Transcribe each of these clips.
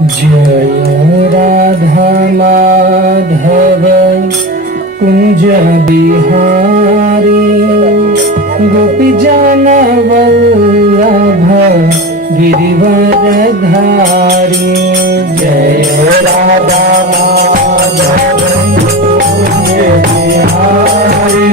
जय राधा माधव कुंज बिहारी गोपी जन वल्लभ गिरिवरधारी। जय राधा माधव कुंज बिहारी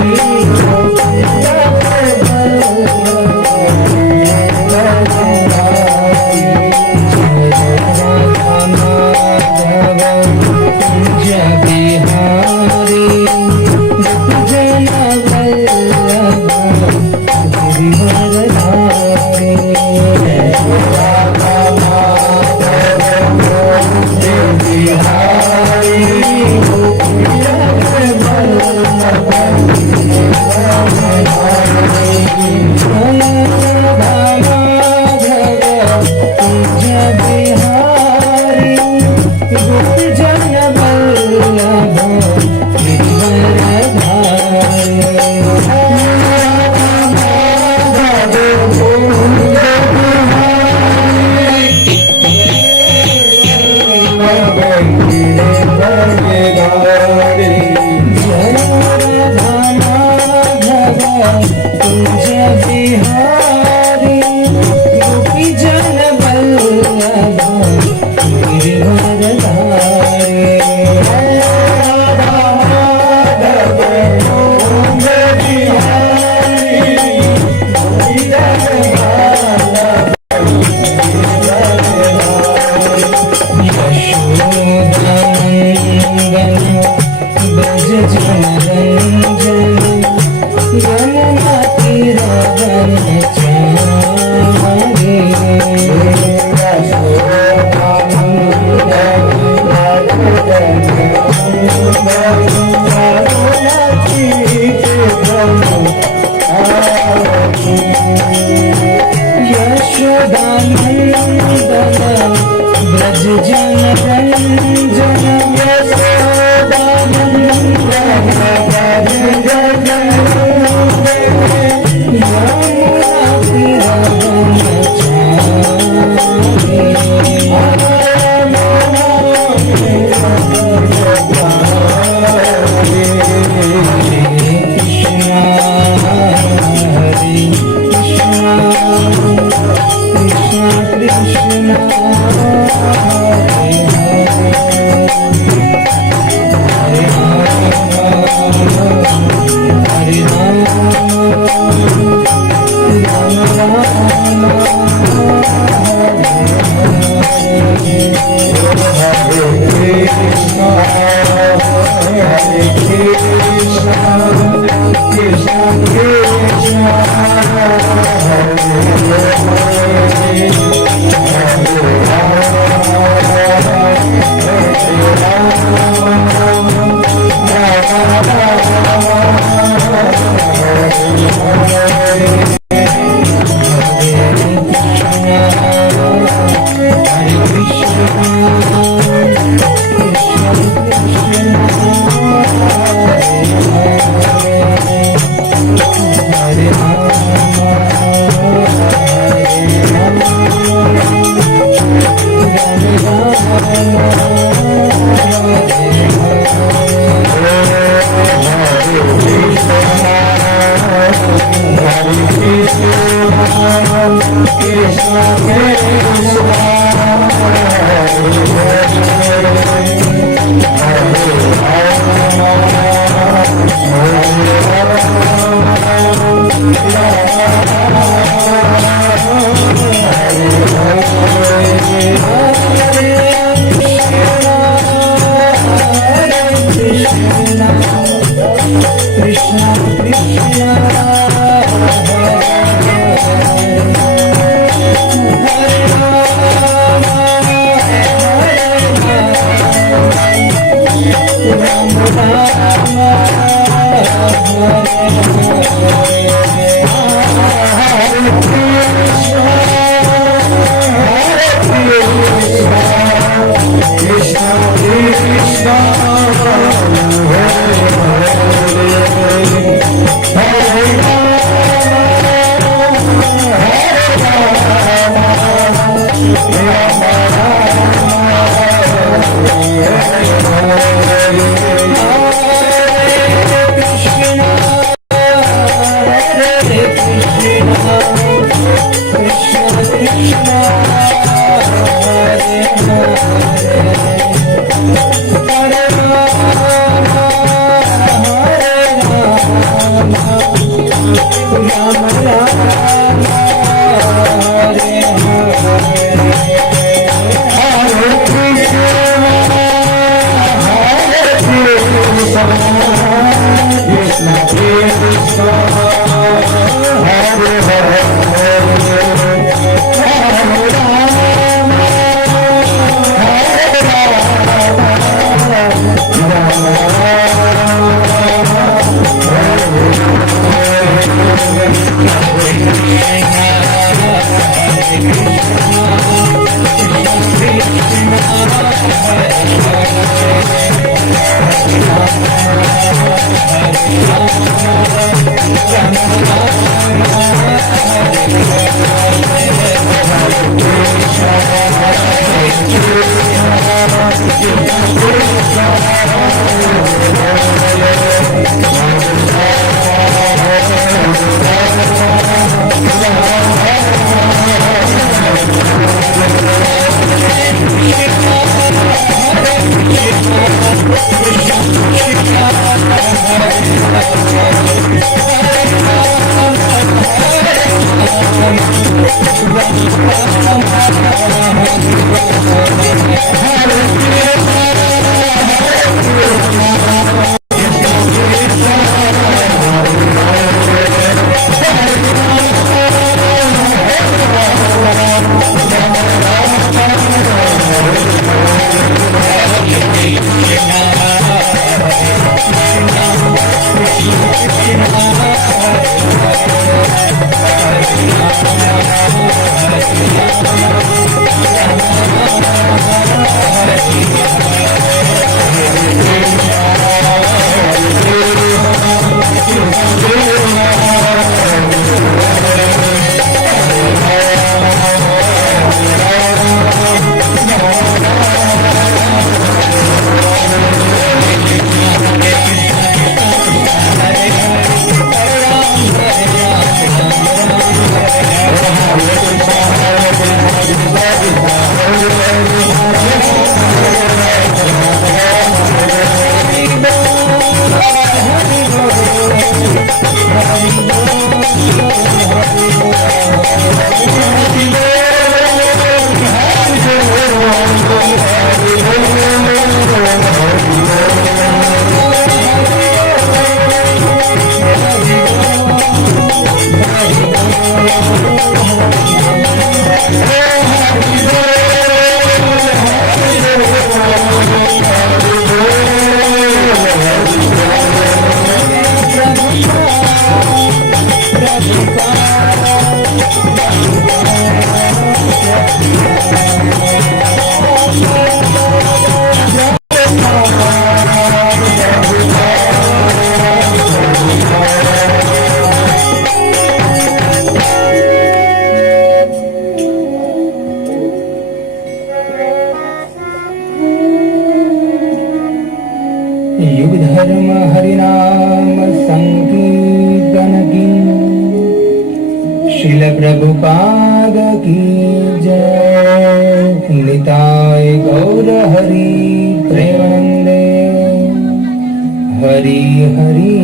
गोपी जन युग धर्म हरिनाम संकीर्तन की श्रील प्रभुपाद की जय। निताय गौर हरि प्रेमानंदे हरि हरि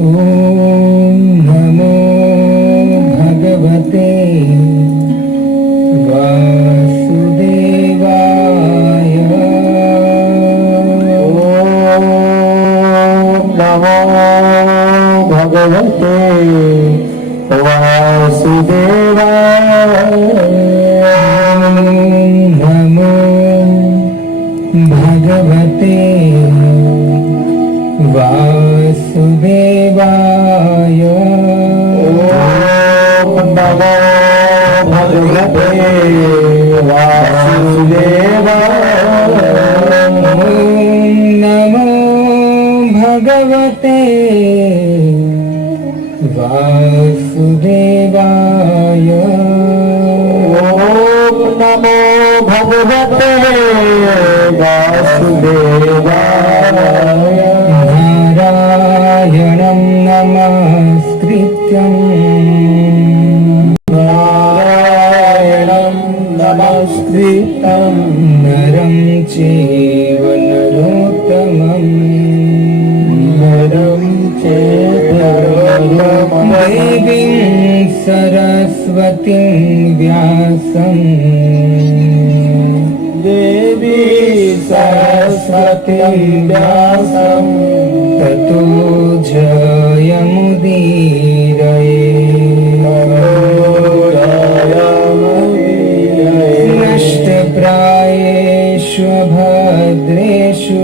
ओम नमो भगवते भगवते वासुदेवाय। नमो भगवते वासुदेवाय। नमो भगवते वासुदेवाय। नमो भगवते वासुदेवाय। ओम नमो भगवते वासुदेवाय। नारायणं नमस्कृत्यं नरं चैव नरोत्तमं देवीं सरस्वतीं व्यासं ततो जयमुदीरये। नष्टप्रायेषु भद्रेषु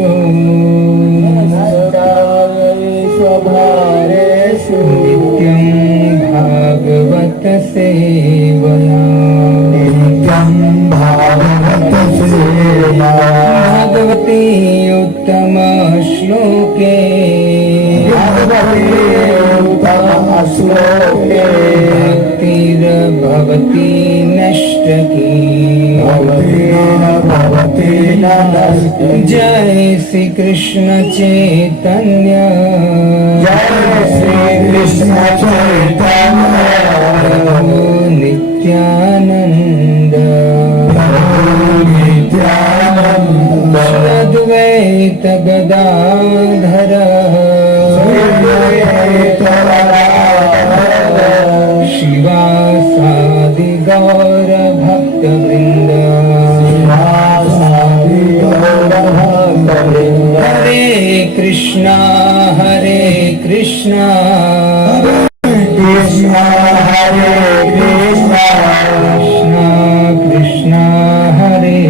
नित्यं भागवत सेवया। भगवती उत्तम श्लोके भक्तिर् भवती नष्ट की, जय श्री कृष्ण चैतन्य, प्रभु नित्यानंद, अद्वैत गदाधर, शिवासादि गौर भक्त वृंद, हरे कृष्णा कृष्णा कृष्णा कृष्णा हरे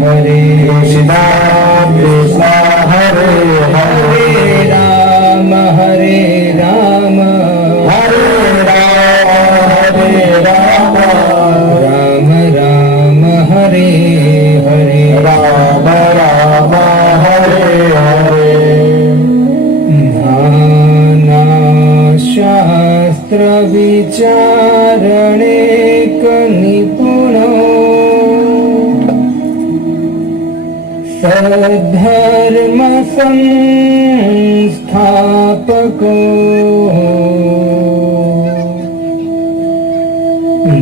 हरे, हरे राम राम राम हरे हरे, नाना शास्त्र विचारणे निपुणो, सद्धर्म संस्थापको,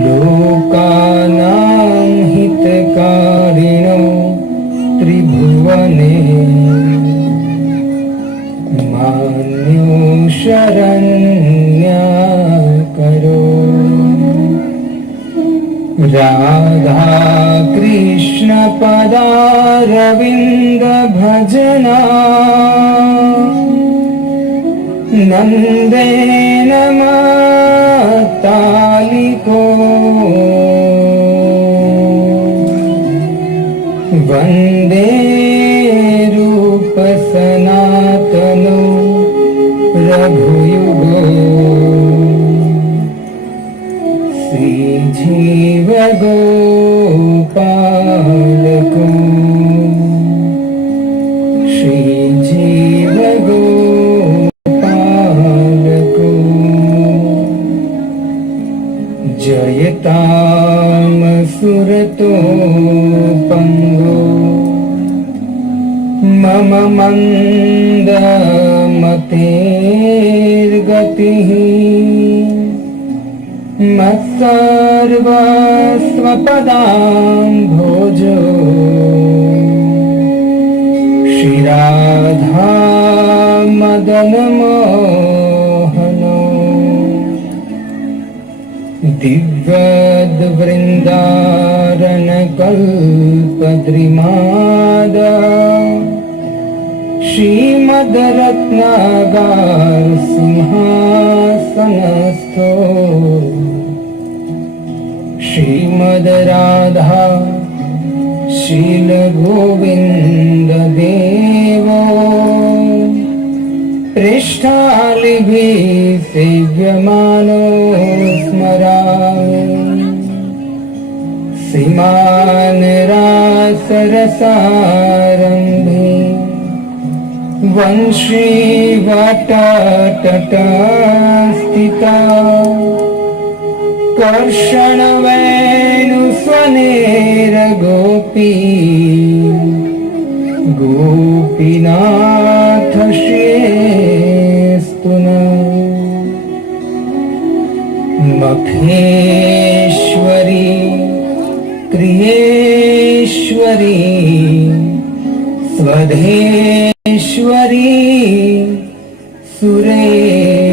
लोकानां हितकारिणो त्रिभुवने, मान्यो शरण्याकरो, राधा कृष्ण पदारविंद भजना, नंदेन मातालिको, वंदे रूप सनातनो रघुयुगो, श्रीजीव गोपालको, श्रीजीव गोपालको, जयताम सुरतो पंगो, मम मंद मतेर्गतिः, मत्सर्वस्वपदाम्भोजो, श्रीराधा मदन मोहनो, दिव्यद्वृन्दारन कल्पद्रिमाद, श्रीमद् रत्नागार सिंहासनस्थो, श्रीमद् राधा शील गोविंद देवो, पृष्ठालिभिः सेव्यमानो स्मरामि, श्रीमान् रासरसारम्भे, वंशी वटतट स्थिता, कर्षण वेणुस्वनेर गोपी, गोपीनाथ श्रेष्ठुना, मखेश्वरी क्रियेश्वरी, स्वधेश्वरी सुरेश्वरी,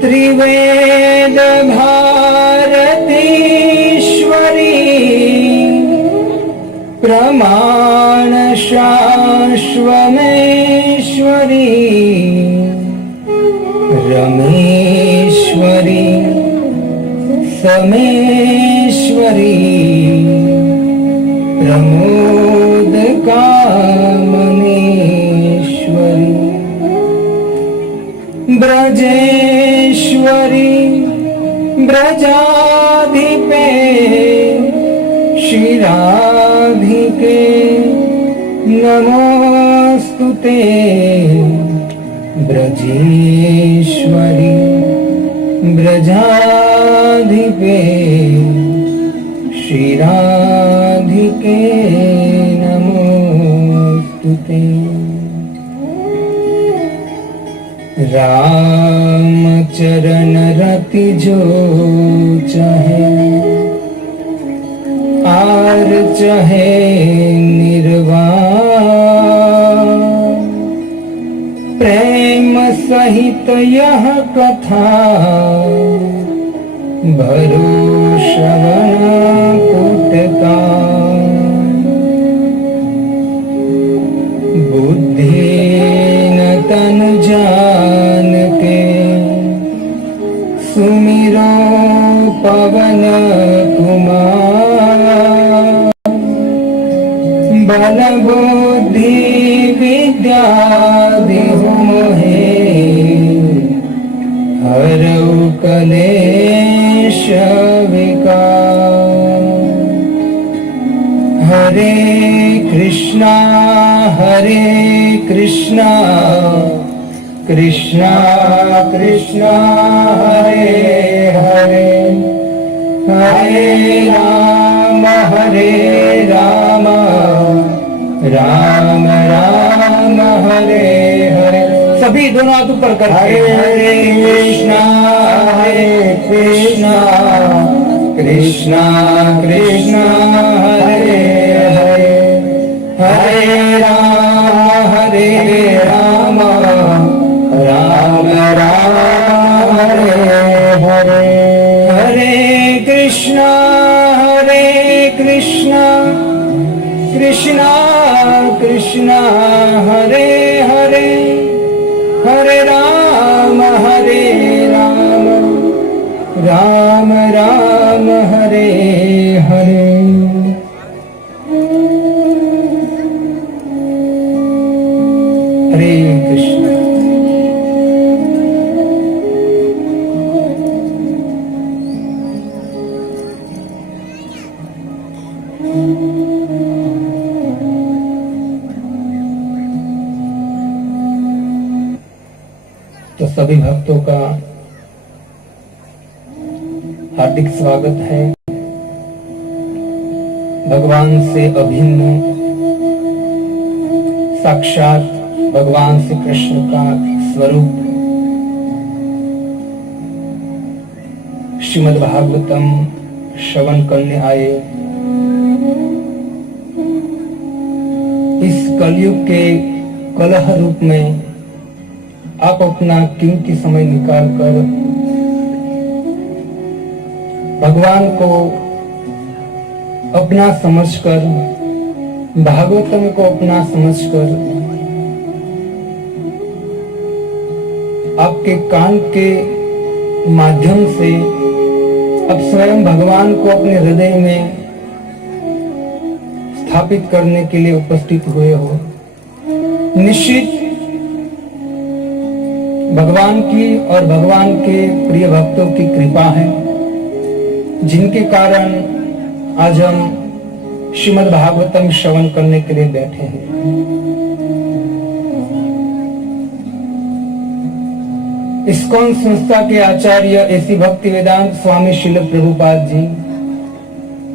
त्रिवेद भारतीश्वरी, प्रमाण शाश्वमेश्वरी, रमेश्वरी समेश्वरी, प्रमोद कामनेश्वरी, ब्रजेश्वरी ब्रजाधिपे, श्रीराधिके नमोस्तुते, ब्रजेश्वरी ब्रजाधिपे श्रीराधिके नमोस्तुते। रामचरण रति जो चाहे आर चाहे निर्वाण, प्रेम सहित यह कथा भरोश्रवण कुटका। बुद्धिहीन तनु जान के सुमिरो पवन कुमार। बल बुद्धि विद्या देहु मोहे हरऊ कलेश विकार। हरे कृष्णा कृष्णा कृष्णा हरे हरे, हरे राम राम राम हरे हरे। सभी दोनों हाथ ऊपर कर हरे कृष्णा कृष्णा कृष्णा हरे हरे, हरे राम राम राम हरे हरे। हरे कृष्णा कृष्णा कृष्णा हरे हरे, हरे राम राम राम हरे हरे। हरे कृष्ण। तो सभी भक्तों का हार्दिक स्वागत है। भगवान से अभिन्न साक्षात भगवान श्री कृष्ण का स्वरूप श्रीमद् भागवतम श्रवण करने आए इस कलयुग के कलह रूप में आप अपना कीमती समय निकालकर भगवान को अपना समझकर, भागवतम को अपना समझकर आपके कान के माध्यम से अब स्वयं भगवान को अपने हृदय में स्थापित करने के लिए उपस्थित हुए हो। निश्चित भगवान की और भगवान के प्रिय भक्तों की कृपा है, जिनके कारण आज हम श्रीमद् भागवतम श्रवण करने के लिए बैठे हैं। इस्कॉन संस्था के आचार्य ऐसी भक्ति वेदांत स्वामी श्रील प्रभुपाद जी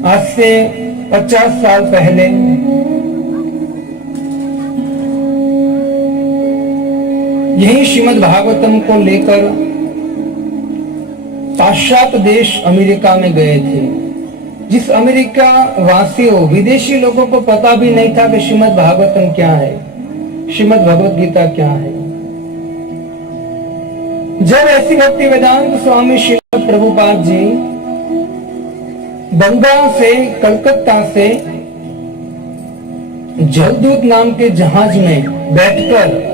आज से 50 साल पहले यही श्रीमद् भागवतम को लेकर पाश्चात्य देश अमेरिका में गए थे, जिस अमेरिका वासियों विदेशी लोगों को पता भी नहीं था कि श्रीमद् भागवतम क्या है, श्रीमद् भगवद गीता क्या है। जब ऐसी भक्ति वेदांत स्वामी श्री प्रभुपाद जी बंगाल से, कलकत्ता से जलदूत नाम के जहाज में बैठकर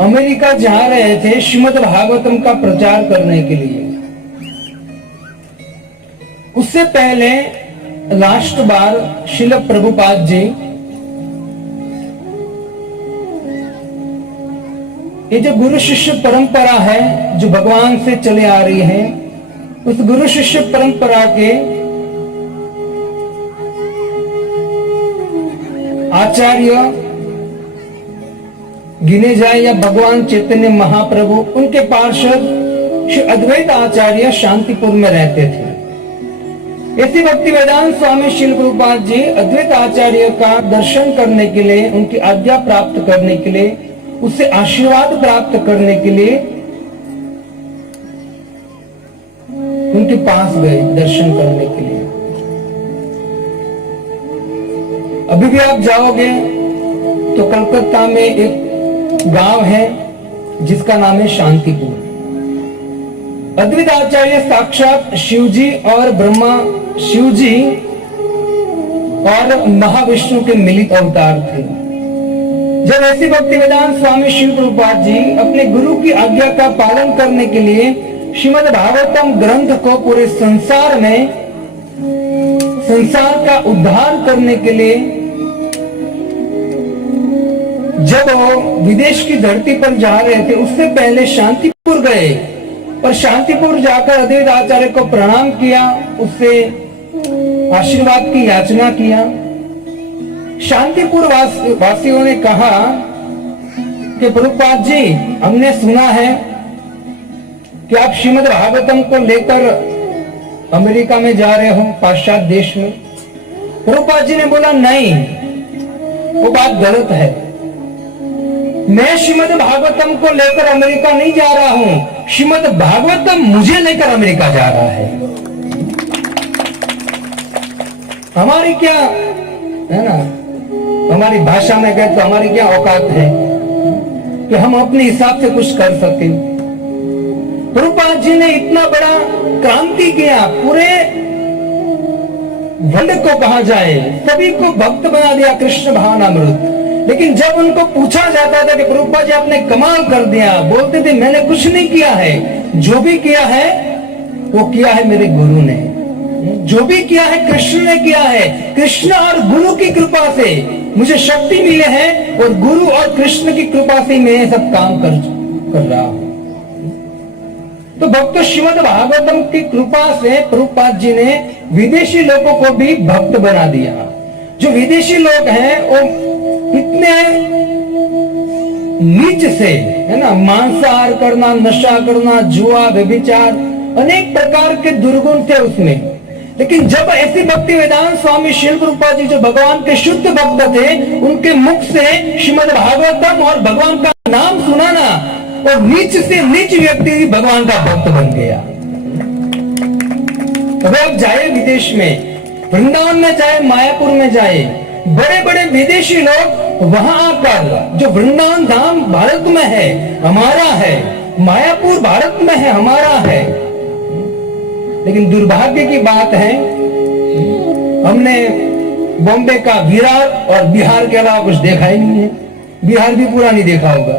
अमेरिका जा रहे थे श्रीमद् भागवतम का प्रचार करने के लिए। उससे पहले लास्ट बार श्रील प्रभुपाद जी ये जो गुरु शिष्य परंपरा है जो भगवान से चले आ रही है, उस गुरु शिष्य परंपरा के आचार्य गिने जाए या भगवान चैतन्य महाप्रभु, उनके पार्षद श्री अद्वैत आचार्य शांतिपुर में रहते थे। ऐसे भक्ति वेदांत स्वामी श्रील प्रभुपाद जी अद्वैत आचार्य का दर्शन करने के लिए, उनकी आज्ञा प्राप्त करने के लिए, उससे आशीर्वाद प्राप्त करने के लिए उनके पास गए दर्शन करने के लिए। अभी भी आप जाओगे तो कलकत्ता में एक गांव है जिसका नाम है शांतिपुर। अद्वैत आचार्य साक्षात शिवजी और ब्रह्मा, शिवजी और महाविष्णु के मिलित अवतार थे। जब ऐसे भक्ति वेदांत स्वामी शिव प्रभुपाद जी अपने गुरु की आज्ञा का पालन करने के लिए श्रीमद् भागवतम ग्रंथ को पूरे संसार में, संसार का उद्धार करने के लिए जब विदेश की धरती पर जा रहे थे, उससे पहले शांतिपुर गए और शांतिपुर जाकर अद्वैत आचार्य को प्रणाम किया, उससे आशीर्वाद की याचना किया। शांतिपुर वासियों ने कहा कि प्रभुपाद जी, हमने सुना है कि आप श्रीमद् भागवतम को लेकर अमेरिका में जा रहे हो, पाश्चात्य देश में। प्रभुपाद जी ने बोला, नहीं, वो बात गलत है। मैं श्रीमद् भागवतम को लेकर अमेरिका नहीं जा रहा हूं, श्रीमद् भागवतम मुझे लेकर अमेरिका जा रहा है। हमारी क्या है ना, हमारी भाषा में कहे तो हमारी क्या औकात है कि हम अपने हिसाब से कुछ कर सके। प्रभुपाद जी ने इतना बड़ा क्रांति किया, पूरे वर्ल्ड को कहा जाए सभी को भक्त बना दिया कृष्ण भावनामृत। लेकिन जब उनको पूछा जाता था कि प्रभुपाद जी आपने कमाल कर दिया, बोलते थे मैंने कुछ नहीं किया है, जो भी किया है वो किया है मेरे गुरु ने, जो भी किया है कृष्ण ने किया है। कृष्ण और गुरु की कृपा से मुझे शक्ति मिले है और गुरु और कृष्ण की कृपा से मैं सब काम कर रहा हूं। तो भक्त श्रीमद् भागवतम की कृपा से प्रभुपाद जी ने विदेशी लोगों को भी भक्त बना दिया। जो विदेशी लोग हैं वो इतने नीच से, है ना, मांसाहार करना, नशा करना, जुआ, व्यभिचार, अनेक प्रकार के दुर्गुण थे उसमें। लेकिन जब ऐसी भक्ति वेदांत स्वामी श्रील प्रभुपाद जी जो भगवान के शुद्ध भक्त थे, उनके मुख से श्रीमद् भागवतम और भगवान का नाम सुना ना, और नीच से नीच व्यक्ति भगवान का भक्त बन गया। अब आप जाए विदेश में, वृंदावन में जाए, मायापुर में जाए, बड़े बड़े विदेशी लोग वहां आकर, जो वृंदावन धाम भारत में है, हमारा है, मायापुर भारत में है, हमारा है, लेकिन दुर्भाग्य की बात है हमने बॉम्बे का विरार और बिहार के अलावा कुछ देखा ही नहीं है। बिहार भी पूरा नहीं देखा होगा।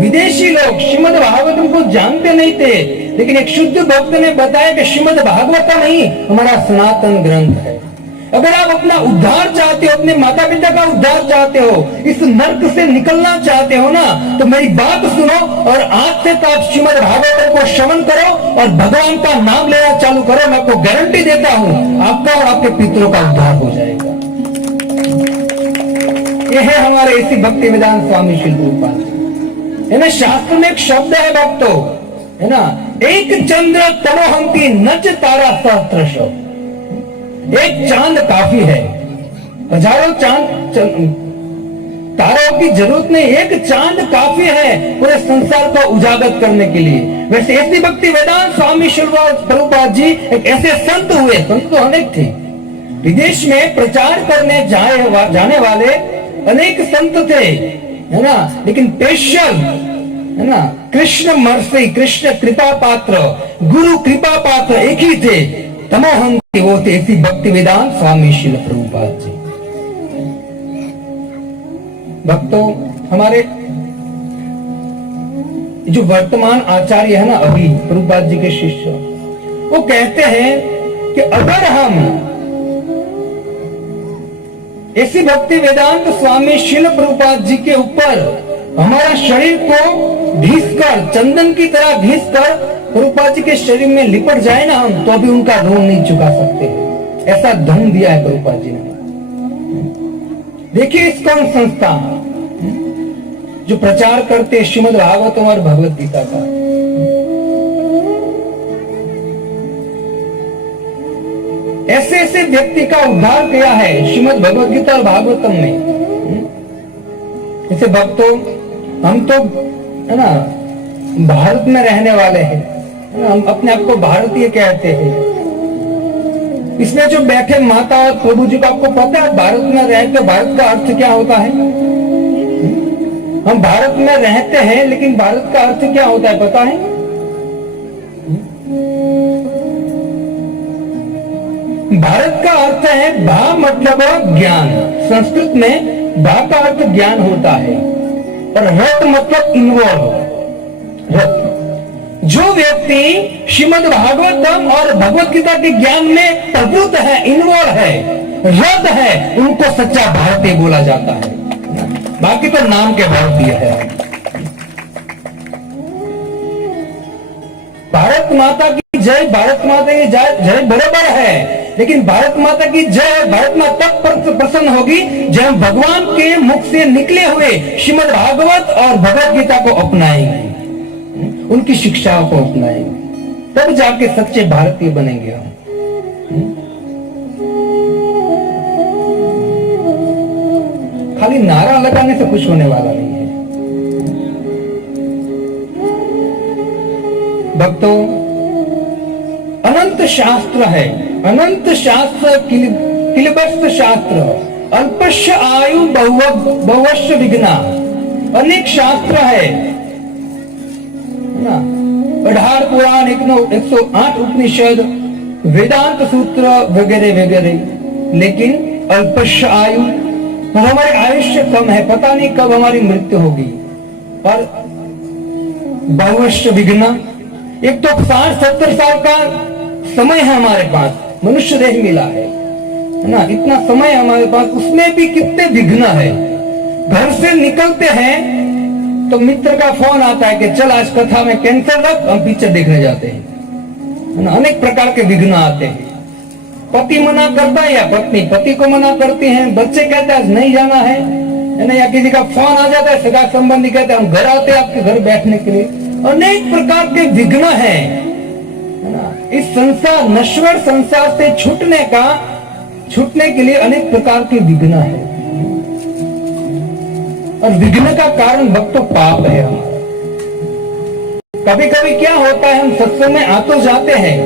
विदेशी लोग श्रीमद् भागवतम को जानते नहीं थे, लेकिन एक शुद्ध भक्त ने बताया कि श्रीमद् भागवतम ही हमारा सनातन ग्रंथ है। अगर आप अपना उद्धार चाहते हो, अपने माता पिता का उद्धार चाहते हो, इस नर्क से निकलना चाहते हो ना, तो मेरी बात सुनो और आज से तो आप श्रीमद् भागवतम को श्रवण करो और भगवान का नाम लेना चालू करो। मैं आपको गारंटी देता हूं आपका और आपके पितरों का उद्धार हो जाएगा। यह है हमारे ऐसी भक्ति वेदांत स्वामी श्री प्रभुपाद, है ना। शास्त्र में एक शब्द है भक्तों, है ना, एक चंद्र तमोहंती नच तारा सहस्त्र। एक चांद काफी है, हजारों चांद तारों की जरूरत नहीं, एक चांद काफी है पूरे संसार को उजागर करने के लिए। वैसे ऐसी भक्ति वेदांत स्वामी श्री प्रभुपाद जी एक ऐसे संत हुए, संत तो अनेक थे, विदेश में प्रचार करने जाने वाले अनेक संत थे, है ना, लेकिन स्पेशल, है ना, कृष्ण मर्सी, कृष्ण कृपा पात्र, गुरु कृपा पात्र एक ही थे, तमोहंती वो थे ऐसी भक्ति वेदांत स्वामी श्रील प्रभुपाद जी। भक्तों, हमारे जो वर्तमान आचार्य है ना, अभी प्रभुपाद जी के शिष्य, वो कहते हैं कि अगर हम ऐसी भक्ति वेदांत स्वामी श्रील प्रभुपाद जी के ऊपर हमारा शरीर को घिसकर, चंदन की तरह घिसकर प्रभुपाद जी के शरीर में लिपट जाए ना हम, तो भी उनका ऋण नहीं चुका सकते। ऐसा धन दिया है प्रभुपाद जी ने। देखिए इस्कॉन संस्था, जो प्रचार करते हैं श्रीमद् भागवतम और भगवत गीता का। ऐसे ऐसे व्यक्ति का उद्धार किया है श्रीमद् भगवत गीता और भागवतम में। जैसे भक्तों, हम तो है ना भारत में रहने वाले हैं, हम अपने आप को भारतीय कहते हैं। इसमें जो बैठे माता और प्रभु जी को आपको पता है भारत में रहते भारत का अर्थ क्या होता है? हम भारत में रहते हैं लेकिन भारत का अर्थ क्या होता है पता है? भारत का अर्थ है भा मतलब ज्ञान। संस्कृत में भा का अर्थ ज्ञान होता है और रत मतलब इन्वॉल्व। रत जो व्यक्ति श्रीमद् भागवतम और भगवत गीता के ज्ञान में प्रवृत्त है, इन्वॉल्व है, रत है, उनको सच्चा भारतीय बोला जाता है। बाकी तो नाम के भारतीय है। भारत माता की जय, भारत माता की जय बराबर है, लेकिन भारत माता की जय भारत माता तब प्रसन्न होगी जब भगवान के मुख से निकले हुए श्रीमद् भागवत और भगवत गीता को अपनाएंगे, उनकी शिक्षाओं को अपनाएंगे, तब जाके सच्चे भारतीय बनेंगे हम। खाली नारा लगाने से कुछ होने वाला नहीं है। भक्तों, अनंत शास्त्र है, अनंत शास्त्र, किलबस्त शास्त्र, अल्पस्य आयु बहुवश्य विघ्ना। अनेक शास्त्र है ना, 18 पुराण, 108 उपनिषद, वेदांत सूत्र वगैरह वगैरह, लेकिन अल्पस्य आयु, हमारे आयुष्य कम है, पता नहीं कब हमारी मृत्यु होगी। और बहुवश्य विघ्न, एक तो 60-70 साल का समय है हमारे पास, मनुष्य देह मिला है ना, इतना समय हमारे पास, उसमें भी कितने विघ्न है। घर से निकलते हैं तो मित्र का फोन आता है कि चल आज कथा में कैंसर रख, हम पिक्चर देखने जाते हैं ना। अनेक प्रकार के विघ्न आते हैं। पति मना करता है या पत्नी पति को मना करती है, बच्चे कहते हैं आज नहीं जाना है ना, या किसी का फोन आ जाता है, सगा संबंधी कहते हैं हम घर आते हैं आपके घर बैठने के लिए। अनेक प्रकार के विघ्न हैं ना। इस संसार, नश्वर संसार से छूटने के लिए अनेक प्रकार के विघ्न है। और विघ्न का कारण भक्तों पाप है हमारा। कभी कभी क्या होता है, हम सत्संग में आ तो जाते हैं,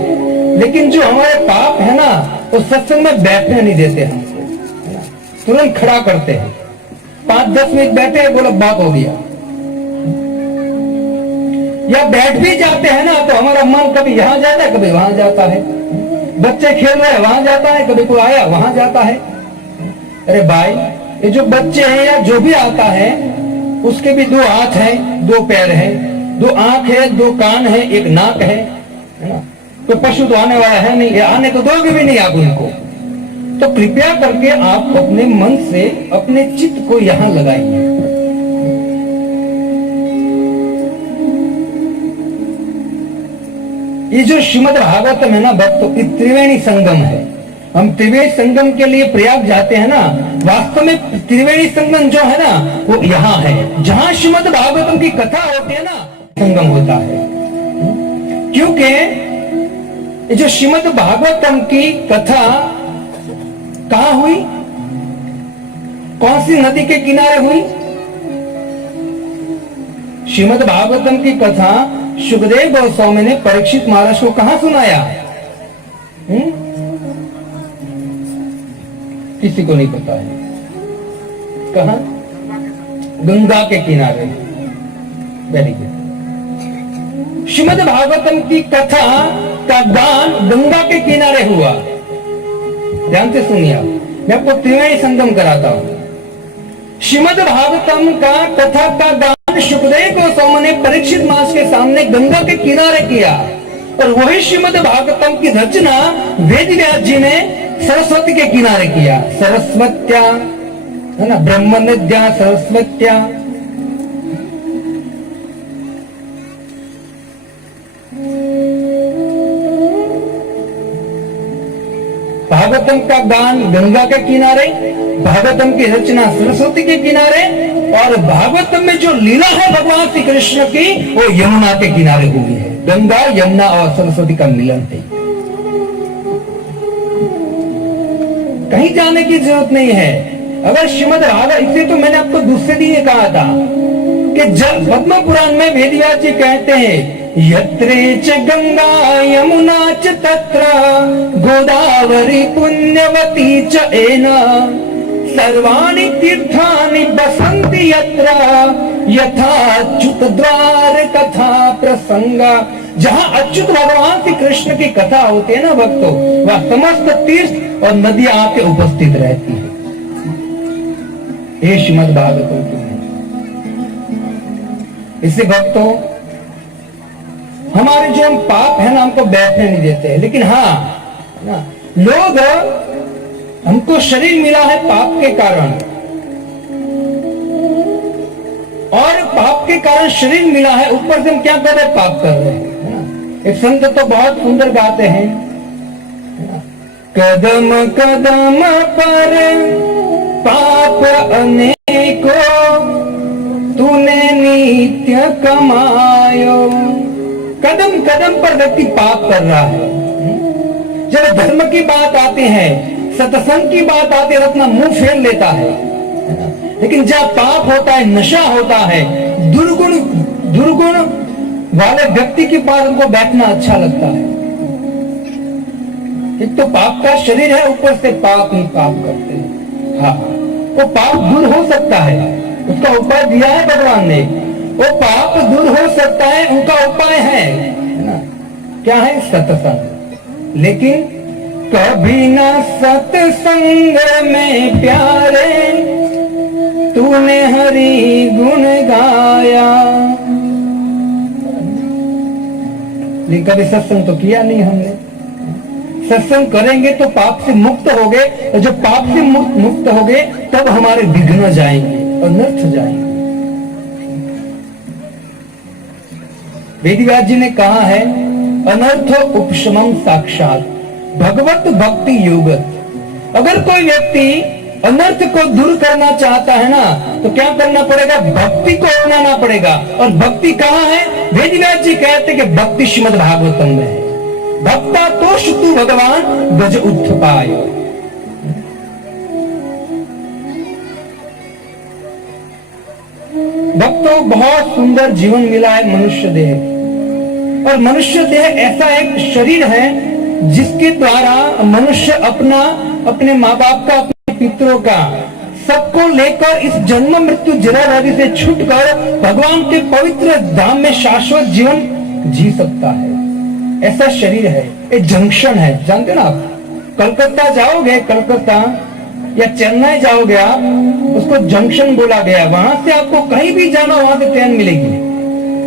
लेकिन जो हमारे पाप है ना, वो सत्संग में बैठने नहीं देते हमको, तुरंत खड़ा करते हैं। 5-10 मिनट बैठे हैं, बोला बात हो गया। या बैठ भी जाते हैं ना तो हमारा मन कभी यहाँ जाता है, कभी वहां जाता है। बच्चे खेल रहे हैं, वहां जाता है, कभी कोई आया वहां जाता है। अरे भाई, ये जो बच्चे हैं या जो भी आता है, उसके भी 2 हाथ हैं, 2 पैर हैं, 2 आंख है, 2 कान है, 1 नाक है ना। तो पशु तो आने वाला है नहीं, आने तो दोगे भी नहीं आप उनको। तो कृपया करके आप अपने मन से अपने चित्त को यहां लगाइए। ये जो श्रीमद् भागवतम है ना भक्तों, त्रिवेणी संगम है। हम त्रिवेणी संगम के लिए प्रयाग जाते हैं ना, वास्तव में त्रिवेणी संगम जो है ना वो यहाँ है, जहां श्रीमद् भागवतम की कथा होती है ना, संगम होता है। क्योंकि ये जो श्रीमद् भागवतम की कथा कहां हुई, कौन सी नदी के किनारे हुई? श्रीमद् भागवतम की कथा सुखदेव गोस्वामी ने परीक्षित महाराज को कहां सुनाया? किसी को नहीं पता है। कहां? गंगा के किनारे। Very good. श्रीमद् भागवतम की कथा का गान गंगा के किनारे हुआ। ध्यान से सुनिए आप, मैं आपको त्रिवेणी संगम कराता हूं। श्रीमद् भागवतम का कथा का गान सुखदेव गोस्वामी ने परीक्षित महाराज के सामने गंगा के किनारे किया, और वही श्रीमद् भागवतम की रचना वेद व्यास जी ने सरस्वती के किनारे किया। सरस्वत्या है ना, ब्रह्म नद्या सरस्वत्या। भागवतम का गान गंगा के किनारे, भागवतम की रचना सरस्वती के किनारे, और भागवतम में जो लीला है भगवान श्री कृष्ण की वो यमुना के किनारे हुई है। गंगा यमुना और सरस्वती का मिलन है। कहीं जाने की जरूरत नहीं है। अगर श्रीमद् भागवत, इसलिए तो मैंने आपको दूसरे दिन ये कहा था कि जब पद्म पुराण में वेदव्यास जी कहते हैं यत्रे च गंगा यमुना च तत्र गोदावरी पुण्यवती च एना सर्वाणि तीर्थानि बसन्ति यत्र यथा अच्युत द्वार कथा प्रसंगा। जहां अच्युत भगवान श्री कृष्ण की कथा होती है ना भक्तों, वह समस्त तीर्थ और नदियां आके उपस्थित रहती है। ये श्रीमद् भागवतम की है। इससे भक्तों हमारे जो हम पाप है ना हमको बैठने नहीं देते हैं, लेकिन हाँ ना लोग, हमको शरीर मिला है पाप के कारण, और पाप के कारण शरीर मिला है, ऊपर से हम क्या कर रहे हैं, पाप कर रहे हैं। एक संत तो बहुत सुंदर गाते हैं, कदम कदम पर पाप अनेको तूने नित्य कमायो। कदम कदम पर व्यक्ति पाप कर रहा है। जब धर्म की बात आती है, सत्संग की बात आती है, अपना मुंह फेर लेता है। लेकिन जब पाप होता है, नशा होता है, दुर्गुण वाले व्यक्ति के पास हमको बैठना अच्छा लगता है। एक तो पाप का शरीर है, ऊपर से पाप ही पाप करते हैं। हाँ, वो पाप दूर हो सकता है, उसका उपाय दिया है भगवान ने। वो पाप दूर हो सकता है, उनका उपाय है ना, क्या है, सत्संग। लेकिन कभी ना सत्संग में प्यारे तूने हरि गुण गाया। लेकिन कभी सत्संग तो किया नहीं हमने। सत्संग करेंगे तो पाप से मुक्त हो गए, और जब पाप से मुक्त हो गए तब हमारे विघ्न जाएंगे और नर्थ जाएंगे। वेदव्यास जी ने कहा है अनर्थ उपशमम साक्षात भगवत भक्ति योगत। अगर कोई व्यक्ति अनर्थ को दूर करना चाहता है ना, तो क्या करना पड़ेगा, भक्ति को अपनाना पड़ेगा। और भक्ति कहाँ है, वेदव्यास जी कहते हैं कि भक्ति श्रीमद् भागवतम में है। भक्ता तो शुतु भगवान गज उत्थाय। भक्तों बहुत सुंदर जीवन मिला है मनुष्य देह, और मनुष्य देह ऐसा एक शरीर है जिसके द्वारा मनुष्य अपने माँ बाप का, अपने पितरों का, सबको लेकर इस जन्म मृत्यु जरा व्याधि से छूटकर भगवान के पवित्र धाम में शाश्वत जीवन जी सकता है। ऐसा शरीर है, एक जंक्शन है। जानते ना आप, कलकत्ता जाओगे, कलकत्ता या चेन्नई जाओगे आप, उसको जंक्शन बोला गया। वहां से आपको कहीं भी जाना, वहां से ट्रेन मिलेगी।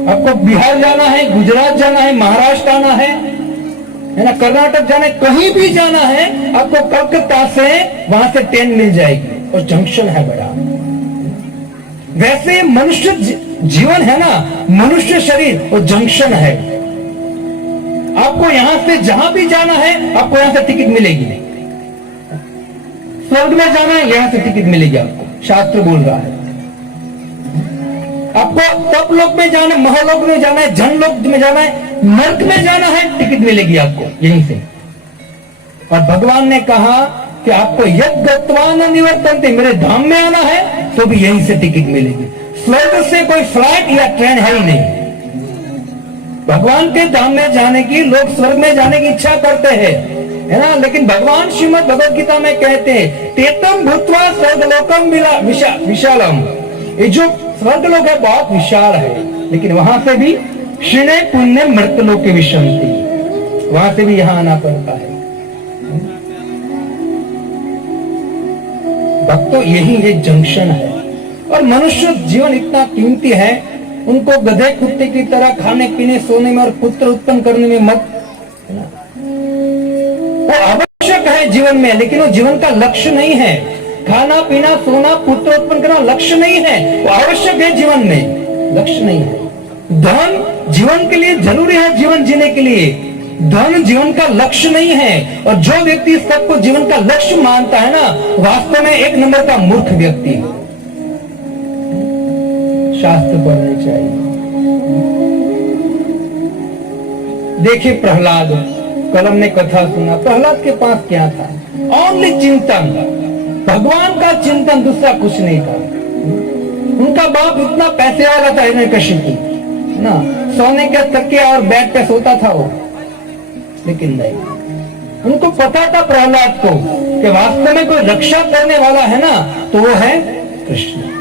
आपको बिहार जाना है, गुजरात जाना है, महाराष्ट्र आना है ना, कर्नाटक जाना है, कहीं भी जाना है, आपको कलकत्ता से वहां से ट्रेन मिल जाएगी, और जंक्शन है बड़ा। वैसे मनुष्य जीवन है ना, मनुष्य शरीर वो जंक्शन है। आपको यहां से जहां भी जाना है, आपको यहां से टिकट मिलेगी। स्वर्ग में जाना है, यहां से टिकट मिलेगी आपको, शास्त्र बोल रहा है। आपको तप लोक में जाना है, महलोक में जाना है, जन लोक में जाना है, नर्क में जाना है, टिकट मिलेगी आपको यहीं से। और भगवान ने कहा कि आपको यद गत्वा न निवर्तन्ते, मेरे धाम में आना है तो भी यहीं से टिकट मिलेगी। स्वर्ग से कोई फ्लाइट या ट्रेन है ही नहीं। भगवान के धाम में जाने की, लोग स्वर्ग में जाने की इच्छा करते हैं, है ना, लेकिन भगवान श्रीमद् भगवद गीता में कहते हैं तेतम भूत्वा स्वर्गलोकम विशालम। ये जो स्वर्गलोक है बहुत विशाल है, लेकिन वहां से भी क्षीणे पुण्य मृतलोक की विषंति, वहां से भी यहां आना पड़ता है। भक्तों यही एक जंक्शन है। और मनुष्य जीवन इतना कीमती है, उनको गधे कुत्ते की तरह खाने पीने, सोने में और पुत्र उत्पन्न करने में मत, वो आवश्यक है जीवन में, लेकिन वो जीवन का लक्ष्य नहीं है। खाना पीना, सोना, पुत्र उत्पन्न करना लक्ष्य नहीं है, वो आवश्यक है जीवन में, लक्ष्य नहीं है। धन जीवन के लिए जरूरी है, जीवन जीने के लिए, धन जीवन का लक्ष्य नहीं है। और जो व्यक्ति सबको जीवन का लक्ष्य मानता है ना, वास्तव में एक नंबर का मूर्ख व्यक्ति है। शास्त्र पढ़ने चाहिए। देखिए प्रहलाद, कलम ने कथा सुना, प्रहलाद के पास क्या था? ओनली चिंतन, भगवान का चिंतन, दूसरा कुछ नहीं था। उनका बाप इतना पैसे वाला था हिरण्यकशिपु ना, सोने के तकिया और बेड पे सोता था वो, लेकिन नहीं। उनको पता था प्रहलाद को कि वास्तव में कोई रक्षा करने वाला है ना, तो वो है कृष्ण।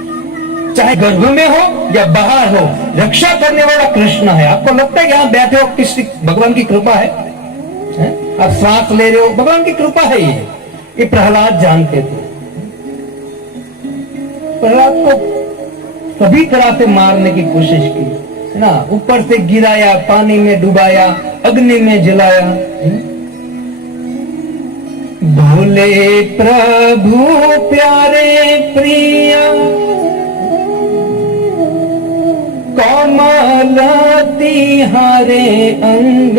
चाहे गर्भ में हो या बाहर हो, रक्षा करने वाला कृष्ण है। आपको लगता है यहां बैठे हो किसी भगवान की कृपा है? आप सांस ले रहे हो, भगवान की कृपा है। ये प्रहलाद जानते थे। प्रहलाद को सभी तरह से मारने की कोशिश की है ना, ऊपर से गिराया, पानी में डुबाया, अग्नि में जलाया। भोले प्रभु प्यारे प्रिय कोमल तिहारे अंग,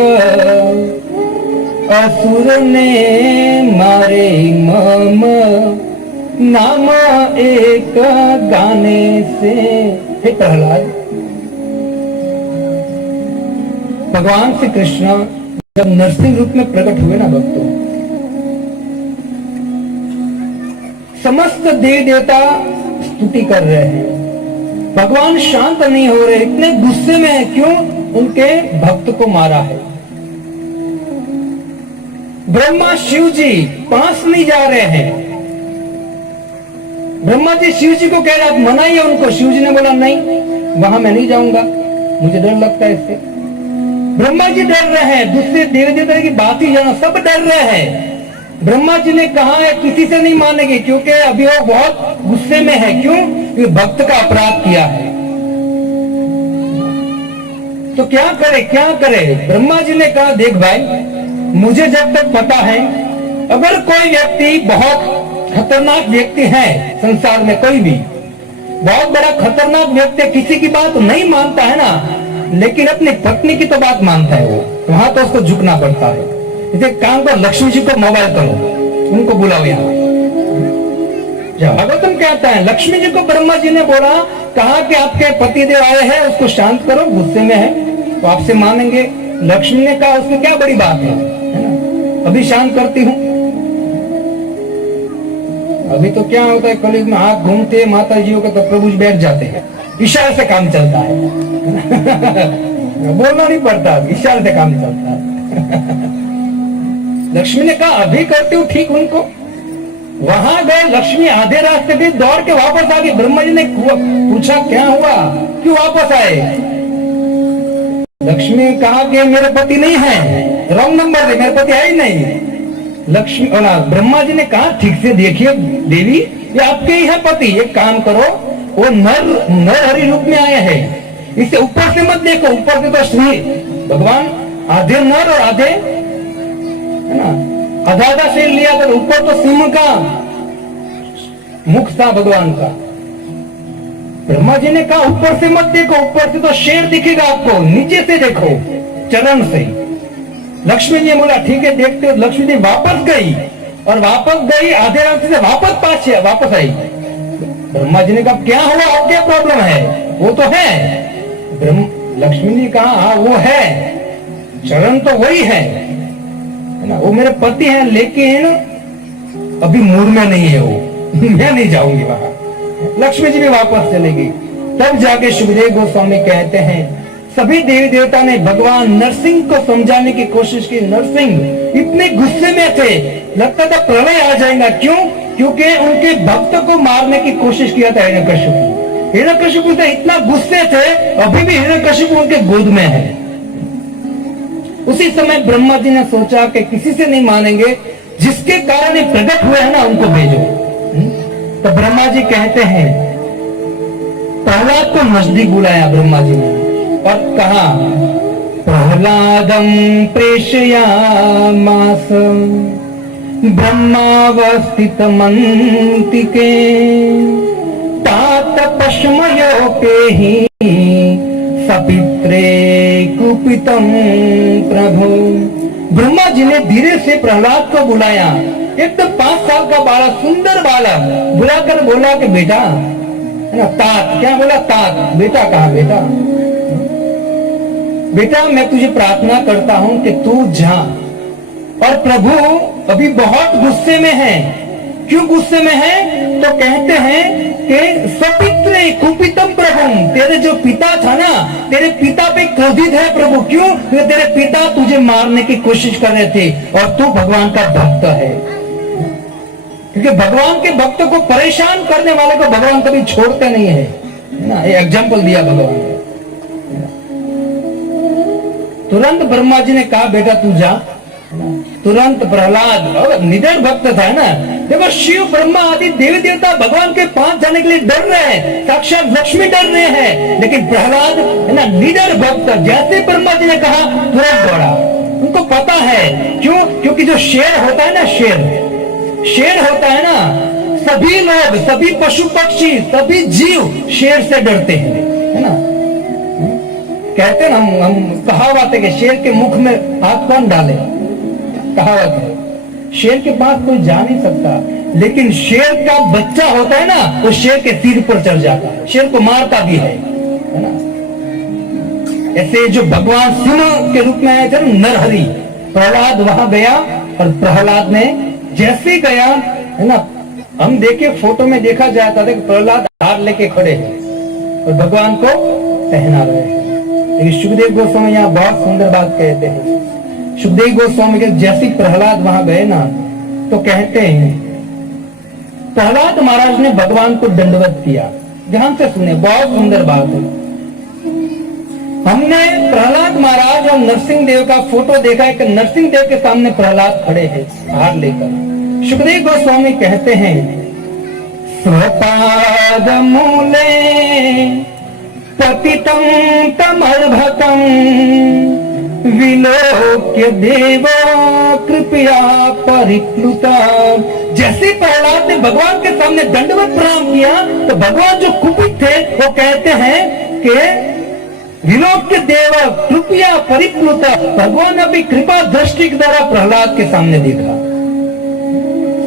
असुर ने मारे मम नाम एक गाने से। हे प्रहलाद, भगवान श्री कृष्ण जब नरसिंह रूप में प्रकट हुए ना भक्तों, समस्त देवी देवता स्तुति कर रहे हैं। भगवान शांत नहीं हो रहे, इतने गुस्से में है। क्यों? उनके भक्त को मारा है। ब्रह्मा शिव जी पास नहीं जा रहे हैं। ब्रह्मा जी शिव जी को कह रहे आप मनाइए उनको। शिव जी ने बोला नहीं, वहां मैं नहीं जाऊंगा, मुझे डर लगता है इससे। ब्रह्मा जी डर रहे हैं, दूसरे देवी देवता की बात ही जाना, सब डर रहे हैं। ब्रह्मा जी ने कहा है किसी से नहीं मानेंगे, क्योंकि अभी वो बहुत गुस्से में है। क्यों? क्योंकि भक्त का अपराध किया है। तो क्या करे, क्या करे? ब्रह्मा जी ने कहा देख भाई, मुझे जब तक पता है, अगर कोई व्यक्ति बहुत खतरनाक व्यक्ति है संसार में, कोई भी बहुत बड़ा खतरनाक व्यक्ति किसी की बात नहीं मानता है ना, लेकिन अपनी पत्नी की तो बात मानता है, वो वहां तो उसको झुकना पड़ता है। इसे काम कर, लक्ष्मी जी को मोबाइल करो, उनको बुलाओ यहाँ। भागवतम कहता है लक्ष्मी जी को ब्रह्मा जी ने बोला, कहा कि आपके पतिदेव आए हैं, उसको शांत करो, गुस्से में है, तो आपसे मानेंगे। लक्ष्मी ने कहा उसमें क्या बड़ी बात है ना, अभी शांत करती हूँ। अभी तो क्या होता है, कॉलेज में हाथ घूमते माता जियों के, तो प्रभु जी बैठ जाते हैं, इशारे से काम चलता है। बोलना नहीं पड़ता, इशारे से काम चलता है। लक्ष्मी ने कहा अभी करती हूँ ठीक उनको। वहां गए, लक्ष्मी आधे रास्ते भी दौड़ के वापस आ गई। ब्रह्मा जी ने पूछा क्या हुआ, क्यों वापस आए? लक्ष्मी ने कहा कि मेरे पति नहीं है, रॉन्ग नंबर है, मेरे पति है ही नहीं। लक्ष्मी ब्रह्मा जी ने कहा ठीक से देखिए देवी, ये आपके ही है पति, एक काम करो, वो नर हरि रूप में आए हैं, इसे ऊपर से मत देखो, ऊपर से तो श्री भगवान आधे नर और आधे है ना, आधा शेर लिया था, ऊपर तो सिंह का मुख था भगवान का। ब्रह्मा जी ने कहा ऊपर से मत देखो, ऊपर से तो शेर दिखेगा आपको, नीचे से देखो, चरण से। लक्ष्मी जी ने बोला ठीक है देखते हो। लक्ष्मी जी वापस गई, और वापस गई आधे रास्ते से वापस आई। ब्रह्मा जी ने कहा क्या हुआ, अब क्या प्रॉब्लम है? वो तो है। लक्ष्मी जी ने कहा हाँ वो है, चरण तो वही है ना, वो मेरे पति हैं, लेकिन अभी मूड में नहीं है वो, मैं नहीं जाऊंगी वहां। लक्ष्मी जी भी वापस चली गई। तब जाके सुखदेव गोस्वामी कहते हैं सभी देवी देवता ने भगवान नरसिंह को समझाने की कोशिश की। नरसिंह इतने गुस्से में थे, लगता था प्रलय आ जाएगा। क्यों? क्योंकि उनके भक्त को मारने की कोशिश किया था हिरण्यकशिपु। हिरण्यकशिपु से इतना गुस्से थे, अभी भी हिरण्यकशिपु उनके गोद में है। उसी समय ब्रह्मा जी ने सोचा कि किसी से नहीं मानेंगे, जिसके कारण ये प्रकट हुए हैं ना उनको भेजो। तो ब्रह्मा जी कहते हैं, प्रहलाद को नजदीक बुलाया ब्रह्मा जी ने और कहा प्रहलादम प्रेषयामास ब्रह्मावस्थित मंतिके तात पश्मयोपे ही सपित्रे कुपितम प्रभु ब्रह्मा जी ने धीरे से प्रहलाद को बुलाया। एकदम 5 साल का बालक, सुंदर बालक, बुलाकर बोला कि बेटा, है ना, तात, क्या बोला? तात। बेटा कहा? बेटा, बेटा मैं तुझे प्रार्थना करता हूं कि तू जा। और प्रभु अभी बहुत गुस्से में है। क्यों गुस्से में है? तो कहते हैं कि सपित्रे कुपितम प्रभु, तेरे जो पिता था ना, तेरे पिता पे क्रोधित है प्रभु। क्यों? क्योंकि तेरे पिता तुझे मारने की कोशिश कर रहे थे और तू भगवान का भक्त है। क्योंकि भगवान के भक्तों को परेशान करने वाले को भगवान कभी छोड़ते नहीं है ना। ये एग्जाम्पल दिया भगवान ने। तुरंत ब्रह्मा जी ने कहा बेटा तू जा। तुरंत प्रहलाद निडर भक्त था ना। देखो शिव ब्रह्मा आदि देवी देवता भगवान के पास जाने के लिए डर रहे हैं, साक्षात लक्ष्मी डर रहे हैं, लेकिन प्रहलाद है ना निडर भक्त, जैसे ब्रह्मा जी ने कहा तुरंत दौड़ा। उनको पता है क्यों? क्योंकि जो शेर होता है ना, शेर होता है ना, सभी लोग, सभी पशु पक्षी, सभी जीव शेर से डरते हैं, है ना। कहते हैं हम कहावत है कि शेर के मुख में हाथ कौन डाले, कहावत है। शेर के पास कोई जा नहीं सकता, लेकिन शेर का बच्चा होता है ना, वो शेर के सिर पर चढ़ जाता है, शेर को मारता भी है ना। ऐसे जो भगवान सिंह के रूप में आए थे नरहरि, प्रहलाद वहां गया और प्रहलाद ने जैसे गया, है ना, हम देखे फोटो में देखा जाता था कि प्रहलाद हार लेके खड़े हैं और भगवान को पहना रहे हैं। लेकिन सुखदेव गोस्वामी यहाँ बहुत सुंदर बात कहते हैं। सुखदेव गोस्वामी के जैसे प्रहलाद वहां गए ना, तो कहते हैं प्रहलाद महाराज ने भगवान को दंडवत किया। ध्यान से सुने, बहुत सुंदर बात है। हमने प्रहलाद महाराज और नरसिंह देव का फोटो देखा है कि नरसिंह देव के सामने प्रहलाद खड़े हैं हार लेकर। सुखदेव गोस्वामी कहते हैं स्वपाद मूले पतितं तमर्भकं विलोक्य देवा कृपया परिप्लुता। जैसे प्रहलाद ने भगवान के सामने दंडवत प्रणाम किया तो भगवान जो कुपित थे वो कहते हैं कि विलोक्य देवा कृपया परिप्लुता। भगवान अभी कृपा दृष्टि के द्वारा प्रहलाद के सामने देखा।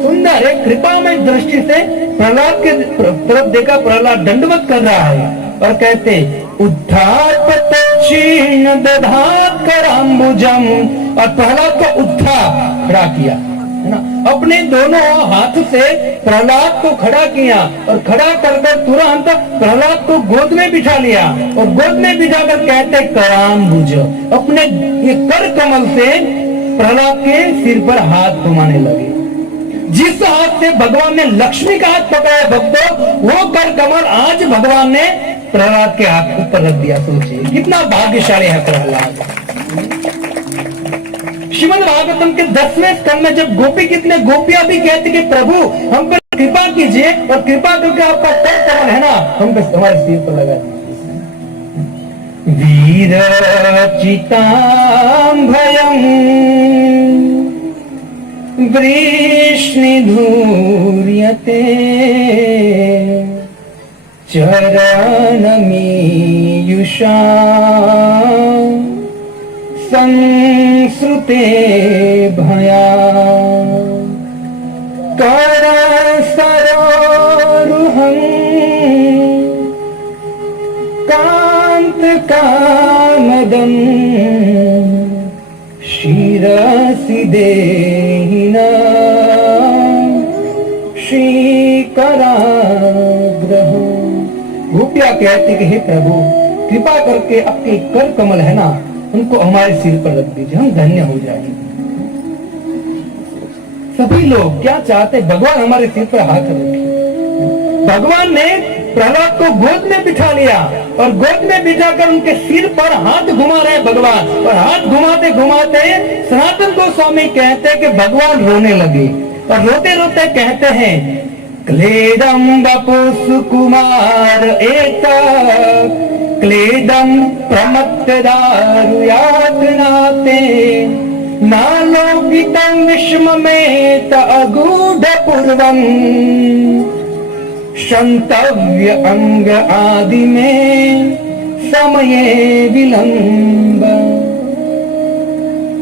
सुंदर है, कृपा में दृष्टि से प्रहलाद के तरफ देखा। प्रहलाद दंडवत कर रहा है और कहते उद्धात क्षीण दधात कराम्बुजम, और प्रहलाद का उद्धार खड़ा किया, है ना, अपने दोनों हाथ से प्रहलाद को खड़ा किया और खड़ा कर तुरंत प्रहलाद को गोद में बिठा लिया और गोद में बिठाकर कहते कराम्बुज, अपने ये कर कमल से प्रहलाद के सिर पर हाथ घुमाने लगे। जिस हाथ से भगवान ने लक्ष्मी का हाथ पकड़ा भक्तों, वो कर कमल आज भगवान ने प्रहलाद के हाथ ऊपर रख दिया। सोचिए कितना भाग्यशाली है प्रहलाद। श्रीमद् भागवतम के 10वें स्कंद में जब गोपी कितने गोपियां भी कहती कि प्रभु हम पर कृपा कीजिए और कृपा करके आपका कर कमल है ना हम पे हमारे सिर पर लगा दीजिए। वीर चितां भयं वृष्णि धूर्यते चरणमीयुषा संस्रुते भया करसरोरुहं कान्तकामदं शिरसि देहिना श्रीकराग्रह। गोपिया कहती कि हे प्रभु कृपा करके आपके कर कमल है ना उनको हमारे सिर पर रख दीजिए, हम धन्य हो जाएंगे। सभी लोग क्या चाहते, भगवान हमारे सिर पर हाथ रखे। भगवान ने प्रहलाद को गोद में बिठा लिया और गोद में बिठाकर उनके सिर पर हाथ घुमा रहे भगवान, और हाथ घुमाते घुमाते सनातन गोस्वामी कहते हैं कि भगवान रोने लगे और रोते रोते कहते हैं क्लेदम बपु सुकुमार एता क्लेदम प्रमत्तदारुयातनाते नालोकितं विश्वमेत अगूढ़ पूर्वं क्षन्तव्य अंग आदि में समये विलंब।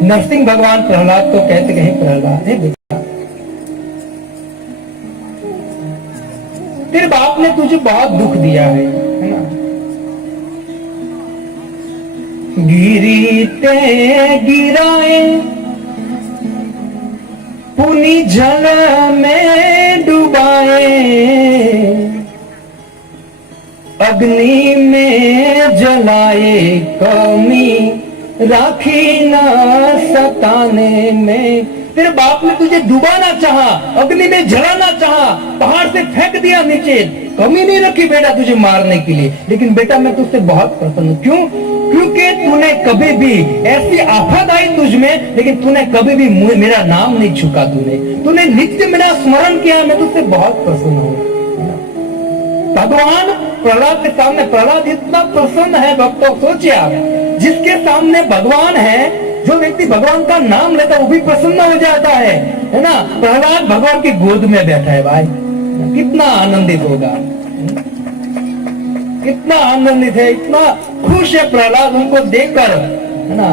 नरसिंह भगवान प्रहलाद को कहते कहे प्रहलाद है बेटा, तेरे बाप ने तुझे बहुत दुख दिया है ना। गिरीते गिराए पुनि जल में डुबाए, अग्नि में जलाए कमी राखी ना सताने में। तेरे बाप ने तुझे डुबाना चाहा, अग्नि में जलाना चाहा, पहाड़ से फेंक दिया नीचे, कमी नहीं रखी बेटा तुझे मारने के लिए, लेकिन बेटा मैं तुझसे बहुत प्रसन्न हूं। क्यों? क्योंकि तूने कभी भी ऐसी आफत आई तुझ में, लेकिन तूने कभी भी मेरा नाम नहीं छुका, तूने नित्य मेरा स्मरण किया, मैं तुझसे बहुत प्रसन्न हूं। भगवान प्रहलाद के सामने, प्रहलाद इतना प्रसन्न है भक्तों, सोचिए आप, जिसके सामने भगवान है, जो व्यक्ति भगवान का नाम लेता है वो भी प्रसन्न हो जाता है ना। प्रहलाद भगवान की गोद में बैठा है भाई, कितना आनंदित होगा, कितना आनंदित है, इतना खुश है प्रहलाद उनको देखकर, है ना।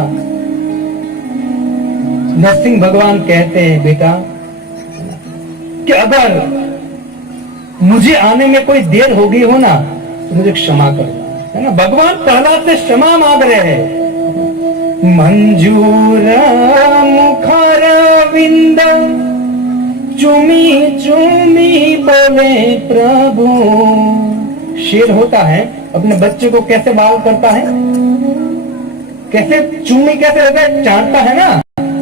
नरसिंह भगवान कहते हैं बेटा कि अगर मुझे आने में कोई देर हो गई हो ना तो मुझे क्षमा कर, है ना। भगवान प्रहलाद से क्षमा मांग रहे हैं। मंजूर मुखार विंद चुमी चुमी बोले प्रभु। शेर होता है, अपने बच्चे को कैसे बाल करता है, कैसे चुमी कैसे रहता है, चाटता है ना,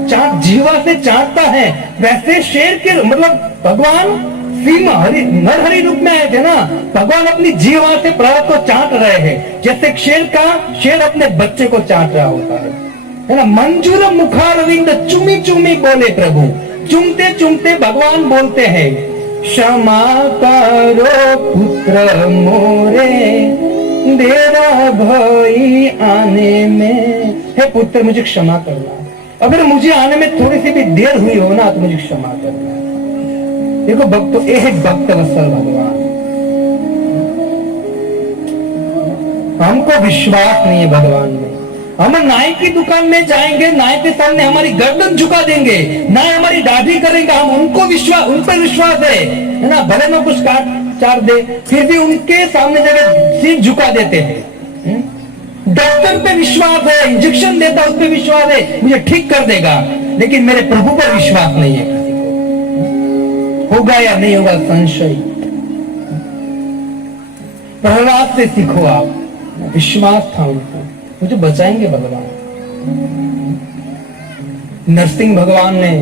चाट जीवा से चाटता है, वैसे शेर के मतलब भगवान नरहरि रूप में आए थे ना, भगवान अपनी जीवा से प्रहलाद को चाट रहे हैं, जैसे शेर अपने बच्चे को चाट रहा होता है ना। मंजूर मुखारविंद चुमी चुमी बोले प्रभु, चुमते चुमते भगवान बोलते हैं क्षमा करो पुत्र मोरे देरा भई आने में। हे पुत्र मुझे क्षमा करना, अगर मुझे आने में थोड़ी सी भी देर हुई हो ना तो मुझे क्षमा करना। देखो भक्तों, ये है भक्त वत्सल भगवान। हमको विश्वास नहीं है भगवान में, हम नाई की दुकान में जाएंगे, नाई के सामने हमारी गर्दन झुका देंगे, नाई हमारी दाढ़ी करेंगे, हम उन पर विश्वास है ना, भले में कुछ काट चार दे फिर भी उनके सामने जगह सिर झुका देते हैं। डॉक्टर पे विश्वास है, इंजेक्शन देता उस पर विश्वास है, मुझे ठीक कर देगा, लेकिन मेरे प्रभु पर विश्वास नहीं है। होगा या नहीं होगा संशय। प्रहलाद से सीखो आप, विश्वास था उनको, मुझे बचाएंगे भगवान। नरसिंह भगवान ने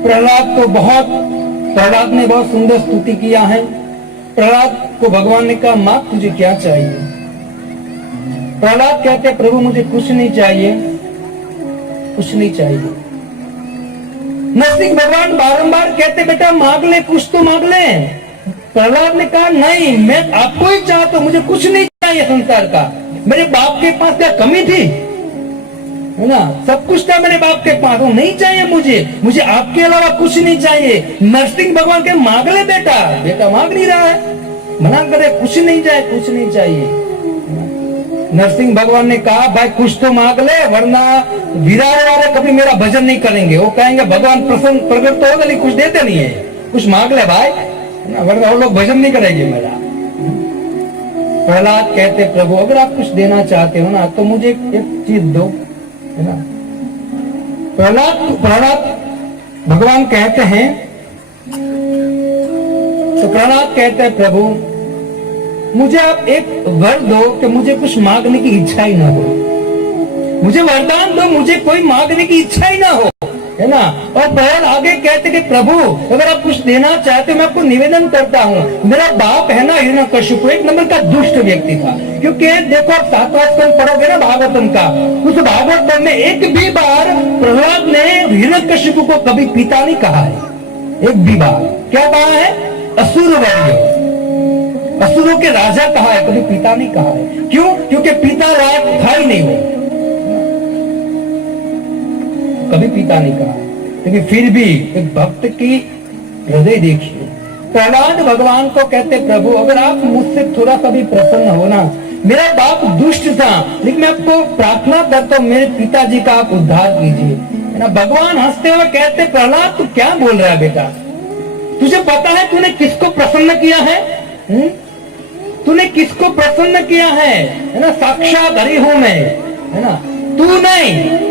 प्रहलाद ने बहुत सुंदर स्तुति किया है। प्रहलाद को भगवान ने कहा मां तुझे क्या चाहिए। प्रहलाद कहते प्रभु मुझे कुछ नहीं चाहिए, कुछ नहीं चाहिए। नरसिंह भगवान बारंबार कहते बेटा मांग ले, कुछ तो मांग ले। प्रहलाद ने कहा नहीं, मैं आपको ही चाहता हूं, मुझे कुछ नहीं चाहिए संसार का। मेरे बाप के पास क्या कमी थी, है ना, सब कुछ था मेरे बाप के पास, वो नहीं चाहिए मुझे आपके अलावा कुछ नहीं चाहिए। नरसिंह भगवान के मांग ले बेटा, बेटा मांग नहीं रहा है, मना करे कुछ नहीं चाहिए, कुछ नहीं चाहिए। नरसिंह भगवान ने कहा भाई कुछ तो मांग ले, वरना वीरारे वाले कभी मेरा भजन नहीं करेंगे, वो कहेंगे भगवान प्रसन्न प्रकट तो होगा लेकिन कुछ देते नहीं है, कुछ मांग ले भाई, वरना वो लोग भजन नहीं करेंगे मेरा। प्रहलाद कहते प्रभु अगर आप कुछ देना चाहते हो ना तो मुझे एक चीज दो, है ना। प्रहलाद भगवान कहते हैं, तो प्रहलाद कहते हैं प्रभु मुझे आप एक वर दो कि मुझे कुछ मांगने की इच्छा ही ना हो, मुझे वरदान दो, मुझे कोई मांगने की इच्छा ही ना हो, है ना। और प्रहलाद आगे कहते कि प्रभु अगर आप कुछ देना चाहते मैं आपको निवेदन करता हूँ, मेरा बाप है ना हिरण्यकशिपु एक नंबर का दुष्ट व्यक्ति था, क्योंकि देखो आप 7वां स्कंद पढ़ोगे ना भागवतम का, उस भागवतम में एक भी बार प्रहलाद ने हिरण्यकशिपु को कभी पिता नहीं कहा है, एक भी बार। क्या कहा है? असुरवर्य, असुरों के राजा कहा है, कभी पिता नहीं कहा है। क्यों? क्योंकि पिता लायक था ही नहीं, वो कभी पिता नहीं कहा। लेकिन फिर भी एक भक्त की हृदय देखिए, प्रहलाद भगवान को कहते प्रभु अगर आप मुझसे थोड़ा सा भी प्रसन्न हो ना मेरा बाप दुष्ट था, लेकिन मैं आपको प्रार्थना करता हूं मेरे पिताजी का आप उद्धार कीजिए, है ना। भगवान हंसते हुए कहते, प्रहलाद तू क्या बोल रहा है बेटा, तुझे पता है तूने किसको प्रसन्न किया है? तूने किसको प्रसन्न किया है ना। साक्षात हरि हूं मैं, है ना, तू नहीं।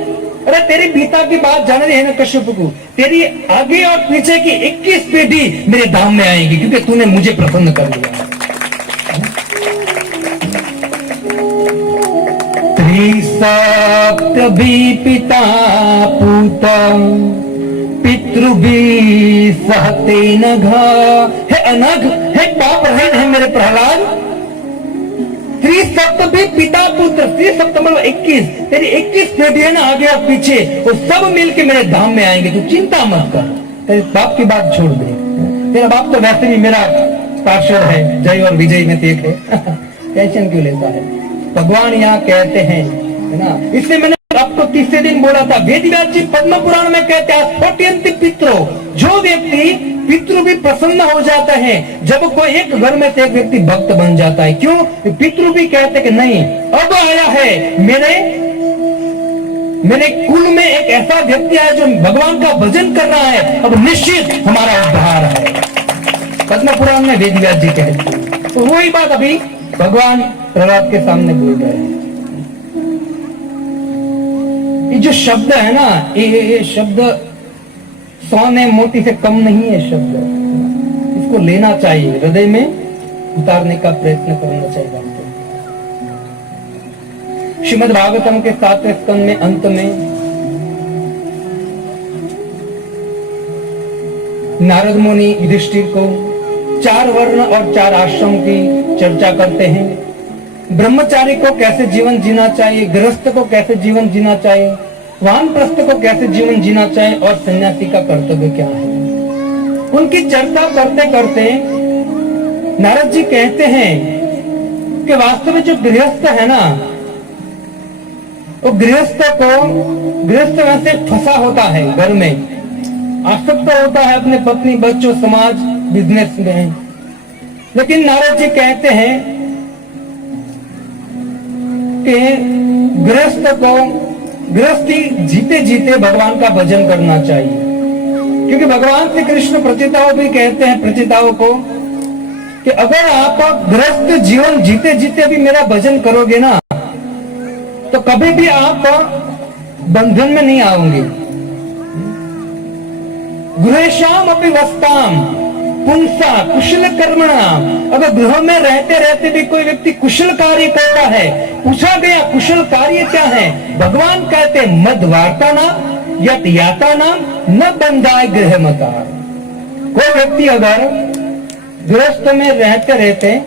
अरे तेरी पिता की बात जान रही है ना कश्यप को, तेरी आगे और पीछे की 21 पीढ़ी मेरे धाम में आएगी, क्योंकि तूने मुझे प्रसन्न कर लिया। त्रिसप्त भी पिता पूत पितृ भी सहते नघ। हे अनघ, हे पाप रहित है मेरे प्रहलाद। त्रिसप्त भी पिता पुत्र, त्रिसप्त मतलब 21, तेरी 21 पीढ़ी है ना आगे और पीछे, वो सब मिलके मेरे धाम में आएंगे, तू चिंता मत कर। तेरे बाप की बात छोड़ दे, तेरा बाप तो वैसे भी मेरा पार्षद है, जय और विजय में एक है। टेंशन क्यों लेता है? भगवान यहाँ कहते हैं, है ना, इसलिए मैंने आपको तीसरे दिन बोला था, वेदव्यास जी पद्म पुराण में कहते हैं स्फोटयन्ति पितरो, जो व्यक्ति पितृ भी प्रसन्न हो जाता है जब कोई एक घर में से एक व्यक्ति भक्त बन जाता है। क्यों? पितृ भी कहते कि नहीं, अब आया है मेरे कुल में एक ऐसा व्यक्ति आया जो भगवान का भजन कर रहा है, अब निश्चित हमारा उद्धार है। पद्म पुराण में वेदव्यास जी कहते हैं। तो वही बात अभी भगवान प्रहलाद के सामने बोल रहे हैं। ये जो शब्द है ना, ये शब्द सोने मोती से कम नहीं है शब्द, इसको लेना चाहिए, हृदय में उतारने का प्रयत्न करना चाहिए आपको। श्रीमद् भागवतम के 7वें स्कंद में अंत में नारद मुनि युधिष्ठिर को 4 वर्ण और 4 आश्रम की चर्चा करते हैं। ब्रह्मचारी को कैसे जीवन जीना चाहिए, गृहस्थ को कैसे जीवन जीना चाहिए, वानप्रस्थ को कैसे जीवन जीना चाहिए, और सन्यासी का कर्तव्य क्या है। उनकी चर्चा करते करते नारद जी कहते हैं कि वास्तव में जो गृहस्थ है ना, वो गृहस्थ वैसे फंसा होता है, घर में आसक्त होता है अपने पत्नी, बच्चों, समाज, बिजनेस में। लेकिन नारद जी कहते हैं कि गृहस्थी जीते जीते भगवान का भजन करना चाहिए, क्योंकि भगवान श्री कृष्ण प्रचिताओं भी कहते हैं प्रचिताओं को कि अगर आप गृहस्थ जीवन जीते जीते भी मेरा भजन करोगे ना, तो कभी भी आप बंधन में नहीं आओगे। गृहेशाम अपि वस्ताम पुंसा कुशल कर्मणा। अगर गृह में रहते रहते भी कोई व्यक्ति कुशल कार्य करता है, पूछा गया कुशल कार्य क्या है, भगवान कहते मद वार्ता नाम यत याता नाम न बंधाए गृह मता। कोई व्यक्ति अगर गृहस्थ में रहते रहते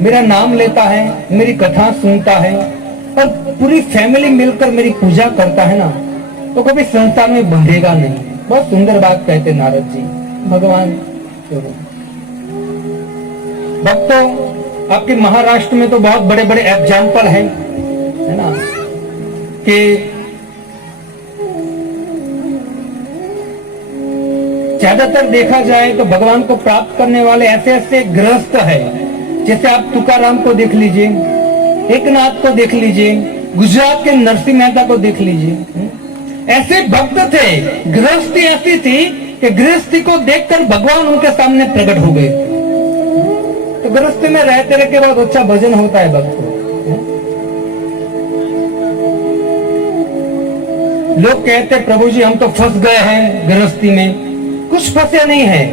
मेरा नाम लेता है, मेरी कथा सुनता है और पूरी फैमिली मिलकर मेरी पूजा करता है ना, तो कभी संसार में बंधेगा नहीं। बहुत सुंदर बात कहते नारद जी भगवान। भक्तों, आपके महाराष्ट्र में तो बहुत बड़े बड़े एग्जाम्पल हैं, है ना, कि ज्यादातर देखा जाए तो भगवान को प्राप्त करने वाले ऐसे ऐसे गृहस्थ है, जैसे आप तुकाराम को देख लीजिए, एकनाथ को देख लीजिए, गुजरात के नरसिंह मेहता को देख लीजिए। ऐसे भक्त थे, गृहस्थी ऐसी थी कि गृहस्थी को देखकर भगवान उनके सामने प्रकट हो गए। तो गृहस्थी में रहते रह के बहुत अच्छा भजन होता है भक्त को। लोग कहते प्रभु जी हम तो फंस गए हैं गृहस्थी में। कुछ फंसे नहीं है।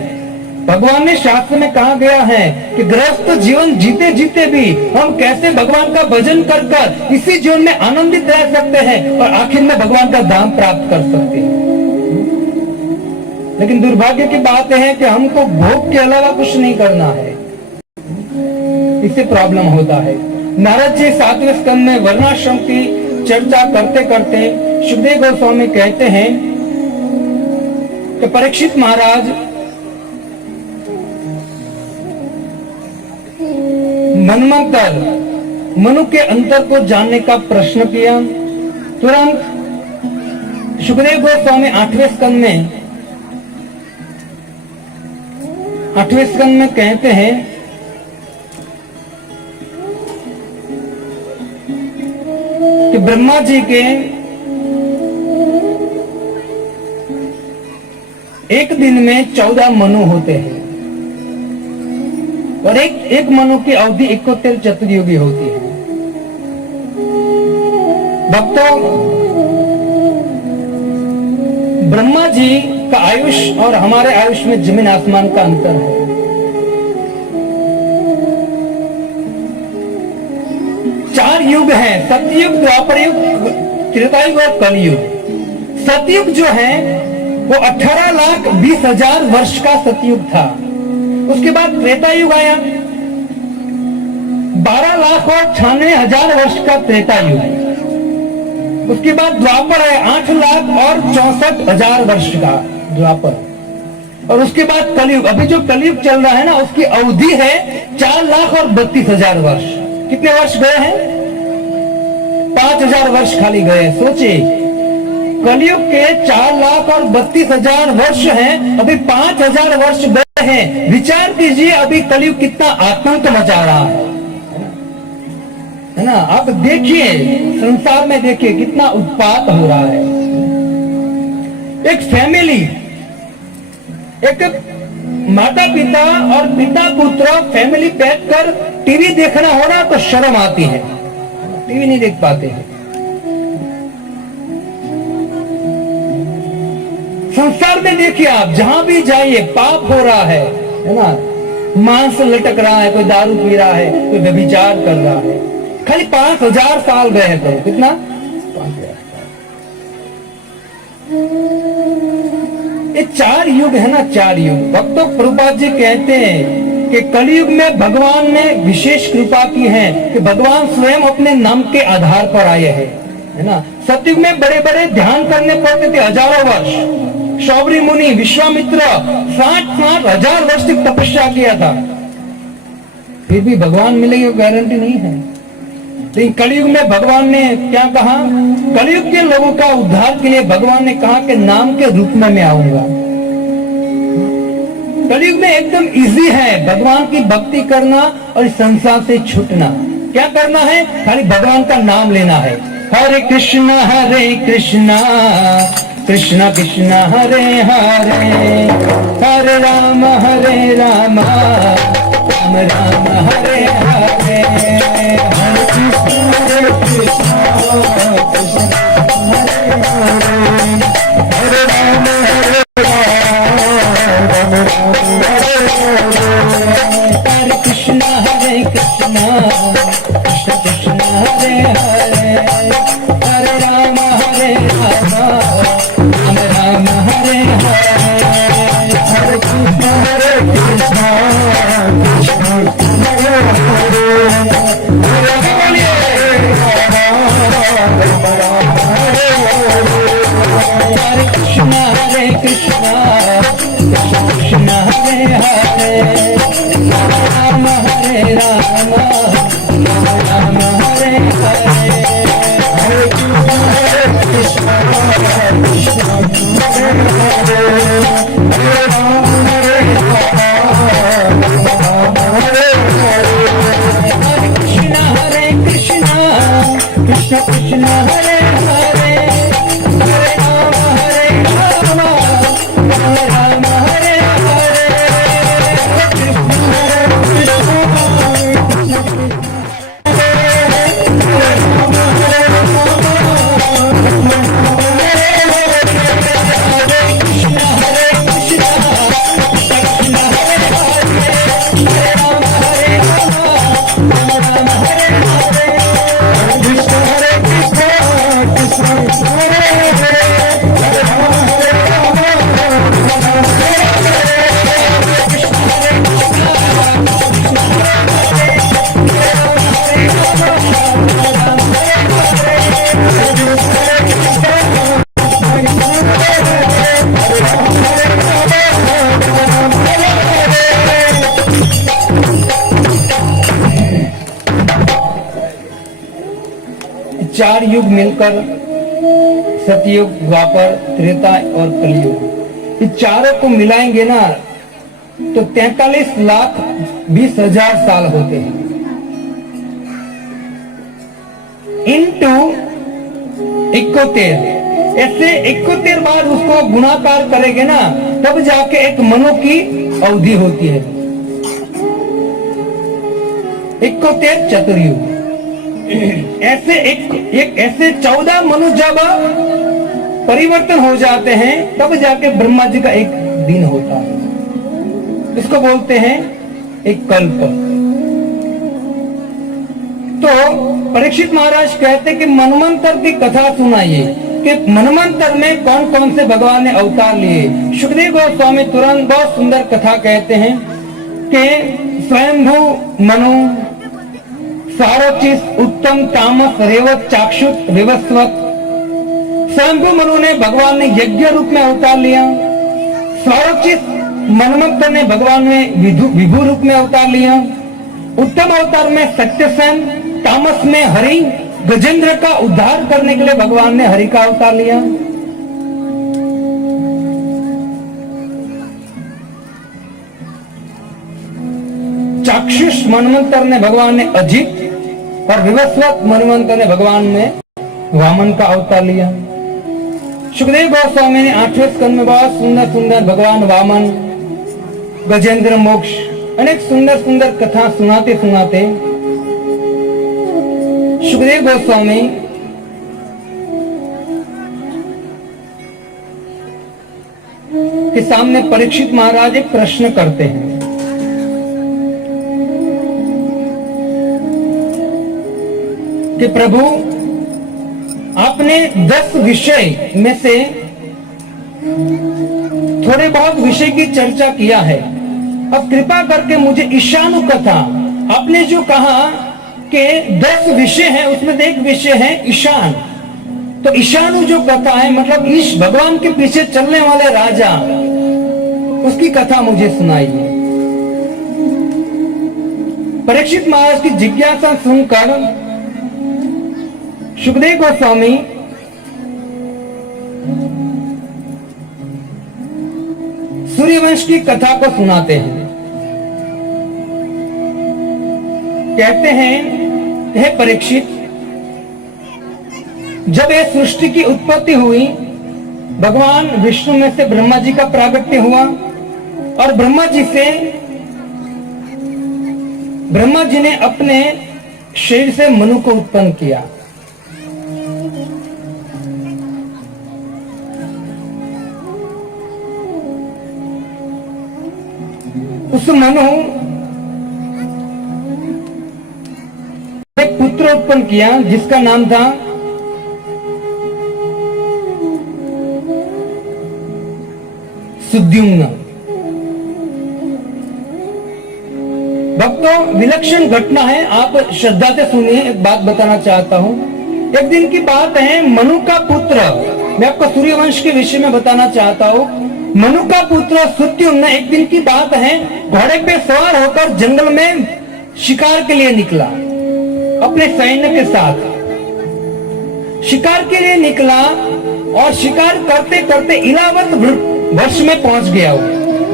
भगवान ने शास्त्र में कहा गया है कि गृहस्थ जीवन जीते जीते भी हम कैसे भगवान का भजन कर कर इसी जीवन में आनंदित रह सकते हैं और आखिर में भगवान का धाम प्राप्त कर सकते हैं। लेकिन दुर्भाग्य की बात है कि हमको भोग के अलावा कुछ नहीं करना है, इससे प्रॉब्लम होता है। नारद जी 7वें स्कंद में वर्णाश्रम की चर्चा करते करते सुखदेव गोस्वामी कहते हैं कि परीक्षित महाराज, मनमंतर मनु के अंतर को जानने का प्रश्न किया। तुरंत सुखदेव गोस्वामी 8वें स्कंद में कहते हैं ब्रह्मा जी के एक दिन में 14 मनु होते हैं और एक मनु की अवधि 71 चतुर्युगी होती है। भक्तों, ब्रह्मा जी का आयुष और हमारे आयुष में जमीन आसमान का अंतर है। चार युग हैं, सतयुग, द्वापर युग, त्रेतायुग और कलयुग। सतयुग जो है वो 18,20,000 वर्ष का सतयुग था। उसके बाद त्रेता युग आया, 12,98,000 वर्ष का त्रेता युग। उसके बाद द्वापर है, 8,64,000 वर्ष का द्वापर। और उसके बाद कलयुग, अभी जो कलयुग चल रहा है ना, उसकी अवधि है 4,32,000 वर्ष। कितने वर्ष गए हैं? 5,000 वर्ष खाली गए। सोचिए, कलयुग के 4,32,000 वर्ष हैं, अभी 5,000 वर्ष गए हैं। विचार कीजिए अभी कलयुग कितना आतंक मचा रहा है ना। आप देखिए, संसार में देखिए कितना उत्पात हो रहा है। एक फैमिली, एक माता पिता और पिता पुत्र फैमिली बैठकर टीवी देखना हो रहा तो शर्म आती है, टीवी नहीं देख पाते हैं। संसार में देखिए, आप जहां भी जाइए पाप हो रहा है ना। मांस लटक रहा है, कोई दारू पी रहा है, कोई व्यभिचार कर रहा है। खाली 5,000 साल गए हैं, तो कितना? 5,000 साल। ये 4 युग है ना, 4 युग। भक्तों, प्रभुपाद जी कहते हैं कि कलयुग में भगवान ने विशेष कृपा की है कि भगवान स्वयं अपने नाम के आधार पर आए हैं, है ना। सतयुग में बड़े बड़े ध्यान करने पड़ते थे, हजारों वर्ष। शौबरी मुनि, विश्वामित्र 60 हजार वर्ष तक तपस्या किया था, फिर भी भगवान मिलेंगे गारंटी नहीं है। लेकिन कलयुग में भगवान ने क्या कहा? कलयुग के लोगों का उद्धार के लिए भगवान ने कहा कि नाम के रूप में मैं आऊंगा। कलयुग में एकदम इजी है भगवान की भक्ति करना और संसार से छूटना। क्या करना है? खाली भगवान का नाम लेना है। हरे कृष्णा कृष्णा कृष्णा हरे हरे, हरे राम राम राम हरे हरे, हरे कृष्ण कृष्ण हरे हरे, हरे राम हरे कृष्णा कृष्ण कृष्ण हरे हरे, हरे राम राम हरे हरे, हरे कृष्ण कृष्ण हरे हरे, हरे कृष्ण कृष्ण कृष्ण हरे हरे, राम राम हरे हरे, हरे कृष्ण कृष्ण हरे हरे, हरे राम हरे कृष्ण कृष्ण कृष्ण हरे हरे, हरे राम राम हरे हरे, चार युग मिलकर सतयुग, द्वापर, त्रेता और कलयुग, ये चारों को मिलाएंगे ना तो 43,20,000 साल होते हैं। इनटू 71 ऐसे 71 बार उसको गुणाकार करेंगे ना, तब जाके एक मनु की अवधि होती है। 71 चतुर्युग, ऐसे एक ऐसे 14 मनु जब परिवर्तन हो जाते हैं, तब जाके ब्रह्मा जी का एक दिन होता है। इसको बोलते हैं एक कल्प। तो परीक्षित महाराज कहते कि मनवंतर की कथा सुनाइए कि मनवंतर में कौन कौन से भगवान ने अवतार लिए। सुखदेव गोस्वामी तुरंत बहुत सुंदर कथा कहते हैं कि स्वयंभू मनु, सारोचिस, उत्तम, तामस, रेवत, चाक्षुष, विवस्वत। स्वयंभू मनु ने भगवान ने यज्ञ रूप में अवतार लिया। सारोचिस मनवंतर ने भगवान में विभु रूप में अवतार लिया। उत्तम अवतार में सत्यसेन, तामस में हरि, गजेंद्र का उद्धार करने के लिए भगवान ने हरि का अवतार लिया। चाक्षुष मनवंतर ने भगवान ने अजित, और विवस्वत मनवंतर ने भगवान ने वामन का अवतार लिया। सुखदेव गोस्वामी ने 8वें स्कंद में बहुत सुंदर सुंदर भगवान वामन, गजेंद्र मोक्ष, अनेक सुंदर सुंदर कथा सुनाते सुनाते सुखदेव गोस्वामी के सामने परीक्षित महाराज एक प्रश्न करते हैं कि प्रभु, आपने 10 विषय में से थोड़े बहुत विषय की चर्चा किया है। अब कृपा करके मुझे ईशानु कथा, आपने जो कहा कि 10 विषय है, उसमें से एक विषय है ईशान। तो ईशानु जो कथा है, मतलब ईश भगवान के पीछे चलने वाले राजा, उसकी कथा मुझे सुनाइए। परीक्षित महाराज की जिज्ञासा सुनकर सुखदेव गोस्वामी सूर्यवंश की कथा को सुनाते हैं। कहते हैं, हे परीक्षित, जब ये सृष्टि की उत्पत्ति हुई, भगवान विष्णु में से ब्रह्मा जी का प्रागट्य हुआ, और ब्रह्मा जी ने अपने शरीर से मनु को उत्पन्न किया। उस मनु एक पुत्र उत्पन्न किया जिसका नाम था सुद्युम्न। भक्तों, विलक्षण घटना है, आप श्रद्धा से सुनिए। एक बात बताना चाहता हूं। एक दिन की बात है, मनु का पुत्र, मैं आपको सूर्यवंश के विषय में बताना चाहता हूं। मनु का पुत्र सुद्युम्न, एक दिन की बात है, घोड़े पे सवार होकर जंगल में शिकार के लिए निकला। अपने सैन्य के साथ शिकार के लिए निकला, और शिकार करते करते इलावत वर्ष में पहुंच गया,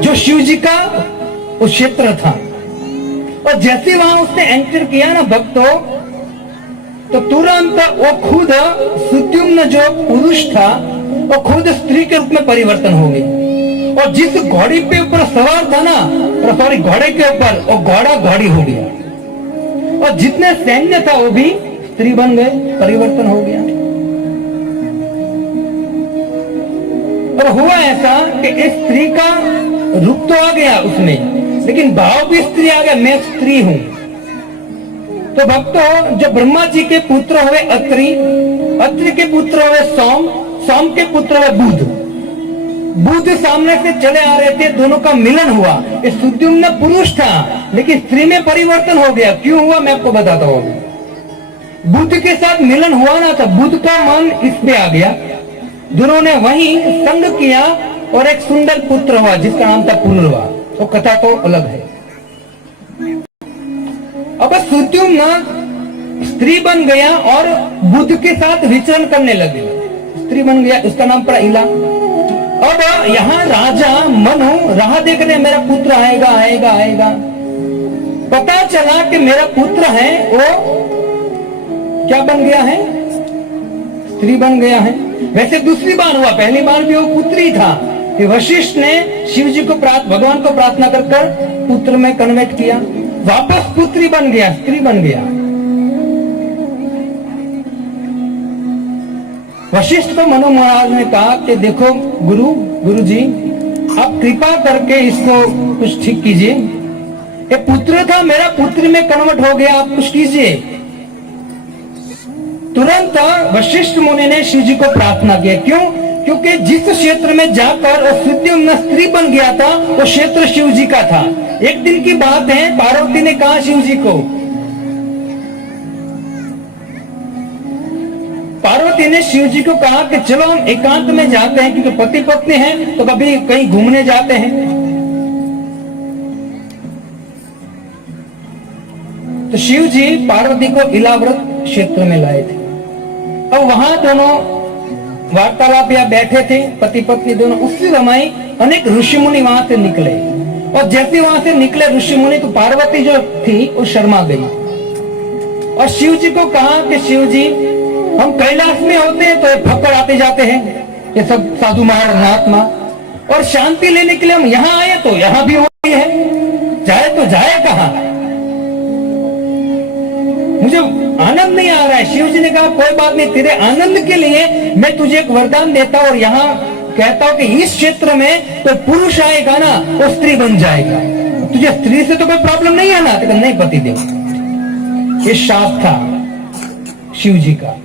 जो शिव जी का उस क्षेत्र था। और जैसे वहां उसने एंटर किया ना भक्तों, तो तुरंत वो खुद सुद्युम्न जो पुरुष था, वो खुद स्त्री के रूप में परिवर्तन हो गई। और जिस घोड़ी पे ऊपर सवार था ना, सॉरी घोड़े के ऊपर, वो घोड़ा घोड़ी हो गया। और जितने सैन्य था वो भी स्त्री बन गए, परिवर्तन हो गया। और हुआ ऐसा कि इस स्त्री का रूप तो आ गया उसमें, लेकिन भाव भी स्त्री आ गया, मैं स्त्री हूं। तो भक्तों, जो ब्रह्मा जी के पुत्र हुए अत्रि, अत्रि के पुत्र हुए सोम, सोम के पुत्र हुए बुध, बुध सामने से चले आ रहे थे, दोनों का मिलन हुआ। इस सुद्युम्न पुरुष था, लेकिन स्त्री में परिवर्तन हो गया। क्यों हुआ, मैं आपको बताता हूं। बुध के साथ मिलन हुआ ना, तो बुध का मन इस पे आ गया, दोनों ने वहीं संग किया, और एक सुंदर पुत्र हुआ जिसका नाम था पुनर्वा। वो कथा तो अलग है। अब सुद्युम्न स्त्री बन गया और बुध के साथ विचरण करने लगे, स्त्री बन गया, उसका नाम पड़ा इला। अब यहाँ राजा मनु राह देख रहे, मेरा पुत्र आएगा आएगा आएगा। पता चला कि मेरा पुत्र है वो क्या बन गया है, स्त्री बन गया है। वैसे दूसरी बार हुआ, पहली बार भी वो पुत्री था। वशिष्ठ ने शिव जी को भगवान को प्रार्थना कर पुत्र में कन्वर्ट किया, वापस पुत्री बन गया, स्त्री बन गया। वशिष्ठ को मनु महाराज ने कहा कि देखो गुरु जी, आप कृपा करके इसको कुछ ठीक कीजिए। ये पुत्र था, मेरा पुत्री में कन्वर्ट हो गया, आप कुछ कीजिए। तुरंत वशिष्ठ मुनि ने शिव जी को प्रार्थना किया। क्यों? क्योंकि जिस क्षेत्र में जाकर और सुद्युम्न स्त्री बन गया था, वो क्षेत्र शिव जी का था। एक दिन की बात है, पार्वती ने कहा शिव जी को, पार्वती ने शिव जी को कहा कि चलो हम एकांत में जाते हैं, क्योंकि पति पत्नी हैं तो कभी कहीं घूमने जाते हैं। तो शिव जी पार्वती को इलाव्रत क्षेत्र में लाए थे। अब वहां दोनों वार्तालाप या बैठे थे, पति पत्नी दोनों। उसी समय अनेक ऋषि मुनि वहां से निकले, और जैसे वहां से निकले ऋषि मुनि तो पार्वती जो थी वो शर्मा गई और शिव जी को कहा कि शिव जी, हम कैलाश में होते हैं तो फक्कड़ आते जाते हैं, ये सब साधु महात्मा, और शांति लेने के लिए हम यहाँ आए तो यहाँ भी हो रही है, जाए तो जाए कहाँ? मुझे आनंद नहीं आ रहा है। शिव जी ने कहा कोई बात नहीं, तेरे आनंद के लिए मैं तुझे एक वरदान देता हूं और यहाँ कहता हूं कि इस क्षेत्र में कोई पुरुष आएगा ना, वो स्त्री बन जाएगा। तुझे स्त्री से तो कोई प्रॉब्लम नहीं है ना? तो नहीं पति देव। ये शाप था शिव जी का।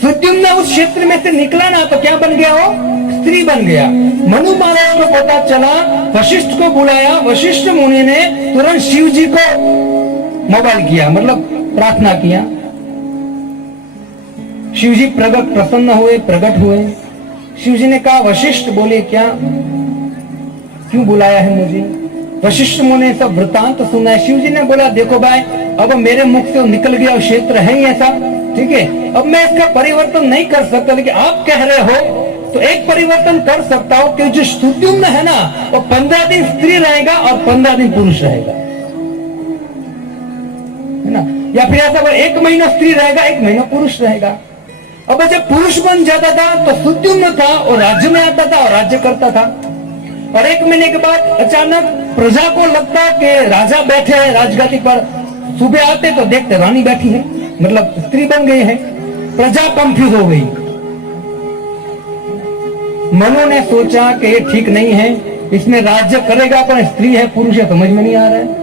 सुद्युम्न उस क्षेत्र में से निकला ना तो क्या बन गया? वो स्त्री बन गया। मनु महाराज को पता चला, वशिष्ठ को बुलाया। वशिष्ठ मुनि ने तुरंत शिव जी को मोबाइल किया, मतलब प्रार्थना किया। शिव जी प्रसन्न हुए, प्रकट हुए। शिव जी ने कहा वशिष्ठ बोले क्या, क्यों बुलाया है मुझे? वशिष्ठ मुनि ने सब वृतांत तो सुना है। शिव जी ने बोला देखो भाई, अब मेरे मुख से निकल गया क्षेत्र है ही ऐसा, ठीक है, अब मैं इसका परिवर्तन नहीं कर सकता, लेकिन आप कह रहे हो तो एक परिवर्तन कर सकता हूं कि जो सुद्युम्न है ना, वो 15 दिन स्त्री रहेगा और 15 दिन पुरुष रहेगा, है ना? या फिर ऐसा 1 महीना स्त्री रहेगा, 1 महीना पुरुष रहेगा। अब जब पुरुष बन जाता था तो सुद्युम्न था और राज्य में आता था और राज्य करता था, और 1 महीने के बाद अचानक प्रजा को लगता कि राजा बैठे हैं राजगादी पर, सुबह आते तो देखते रानी बैठी है, मतलब स्त्री बन गई है। प्रजा कंफ्यूज हो गई। मनु ने सोचा कि ये ठीक नहीं है, इसमें राज्य करेगा पर स्त्री है पुरुष है, समझ में नहीं आ रहा है।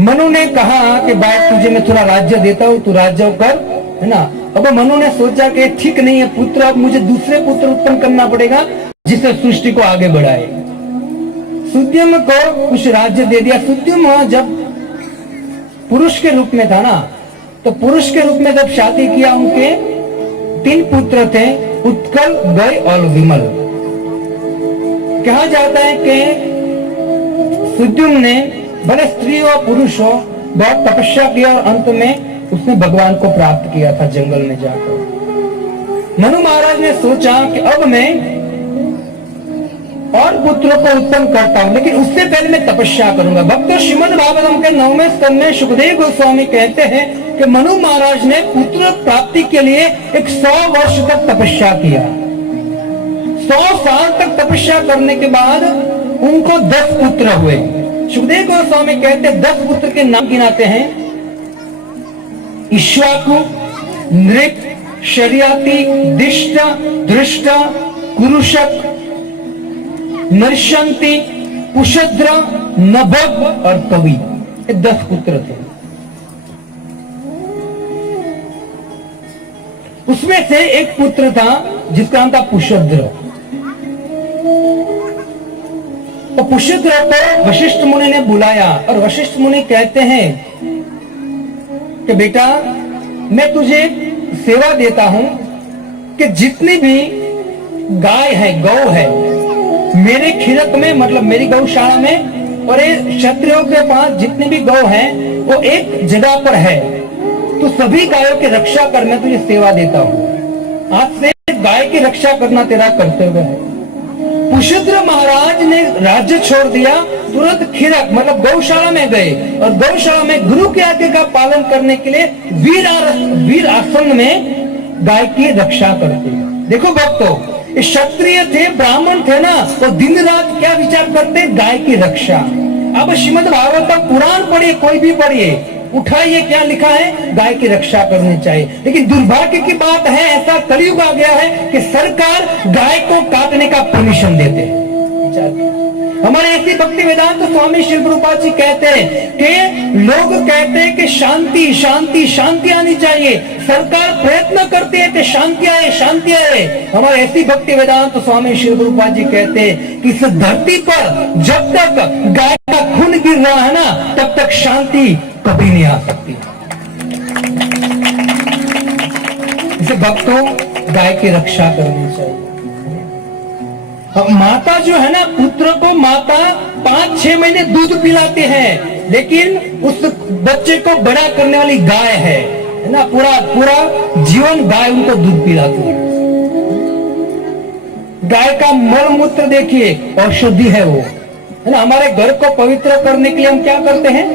मनु ने कहा कि भाई तुझे मैं थोड़ा राज्य देता हूं, तू राज्य कर, है ना? अब मनु ने सोचा कि ठीक नहीं है पुत्र, अब मुझे दूसरे पुत्र उत्पन्न करना पड़ेगा जिससे सृष्टि को आगे बढ़ाए। सुद्युम्न को कुछ राज्य दे दिया। सुद्युम्न जब पुरुष के रूप में था ना, तो पुरुष के रूप में जब शादी किया, उनके 3 पुत्र थे, उत्कल, गय और विमल। कहा जाता है कि सुद्युम्न ने भले स्त्री हो पुरुष हो बहुत तपस्या किया और अंत में उसने भगवान को प्राप्त किया था जंगल में जाकर। मनु महाराज ने सोचा कि अब मैं और पुत्रों को उत्पन्न करता हूं, लेकिन उससे पहले मैं तपस्या करूंगा। भक्त श्रीमद् भागवतम के 9वें स्कंद में सुखदेव गोस्वामी कहते हैं कि मनु महाराज ने पुत्र प्राप्ति के लिए 100 वर्ष तक तपस्या किया। 100 साल तक तपस्या करने के बाद उनको 10 पुत्र हुए। सुखदेव गोस्वामी कहते 10 पुत्र के नाम गिनाते हैं, इक्ष्वाकु, नृप, शर्याति, दिष्ट, दृष्ट, कुरुशक, नरशंति, कुशद्र, नभग और कवि। ये 10 पुत्र थे। उसमें से एक पुत्र था जिसका नाम था पुशद्र। तो पुशद्र को वशिष्ठ मुनि ने बुलाया और वशिष्ठ मुनि कहते हैं कि बेटा मैं तुझे सेवा देता हूं कि जितनी भी गाय है, गौ है, मेरे खिरक में, मतलब मेरी गौशाला में, और ये क्षत्रियों के पास जितनी भी गौ है वो एक जगह पर है, तो सभी गायों की रक्षा कर, मैं तुझे सेवा देता हूं। आज से गाय की रक्षा करना तेरा कर्तव्य है। पुशद्र महाराज ने राज्य छोड़ दिया, तुरंत खिरक मतलब गौशाला में गए और गौशाला में गुरु के आज्ञा का पालन करने के लिए वीर आसन में गाय की रक्षा करते। देखो भक्तों, क्षत्रिय थे, ब्राह्मण थे ना, वो दिन रात क्या विचार करते? गाय की रक्षा। अब श्रीमद् भागवतम पुराण पढ़िए, कोई भी पढ़िए, उठाइए, क्या लिखा है? गाय की रक्षा करनी चाहिए। लेकिन दुर्भाग्य की बात है, ऐसा कलयुग आ गया है कि सरकार गाय को काटने का परमिशन देते हैं। हमारे ऐसी भक्ति वेदांत स्वामी श्री प्रभुपाद जी कहते हैं कि लोग कहते हैं कि शांति शांति शांति आनी चाहिए, सरकार प्रयत्न करती है कि शांति आए शांति आए। हमारे ऐसी भक्ति वेदांत स्वामी श्री प्रभुपाद जी कहते हैं कि इस धरती पर जब तक गाय का खून गिर रहा है ना, तब तक शांति कभी नहीं आ सकती। इसे भक्तों, गाय की रक्षा करनी चाहिए। अब माता जो है ना, पुत्र को माता 5-6 महीने दूध पिलाते हैं, लेकिन उस बच्चे को बड़ा करने वाली गाय है ना, पूरा जीवन गाय उनको दूध पिलाती है। गाय का मल मूत्र देखिए, औषधि है वो, है ना। हमारे घर को पवित्र करने के लिए हम क्या करते हैं?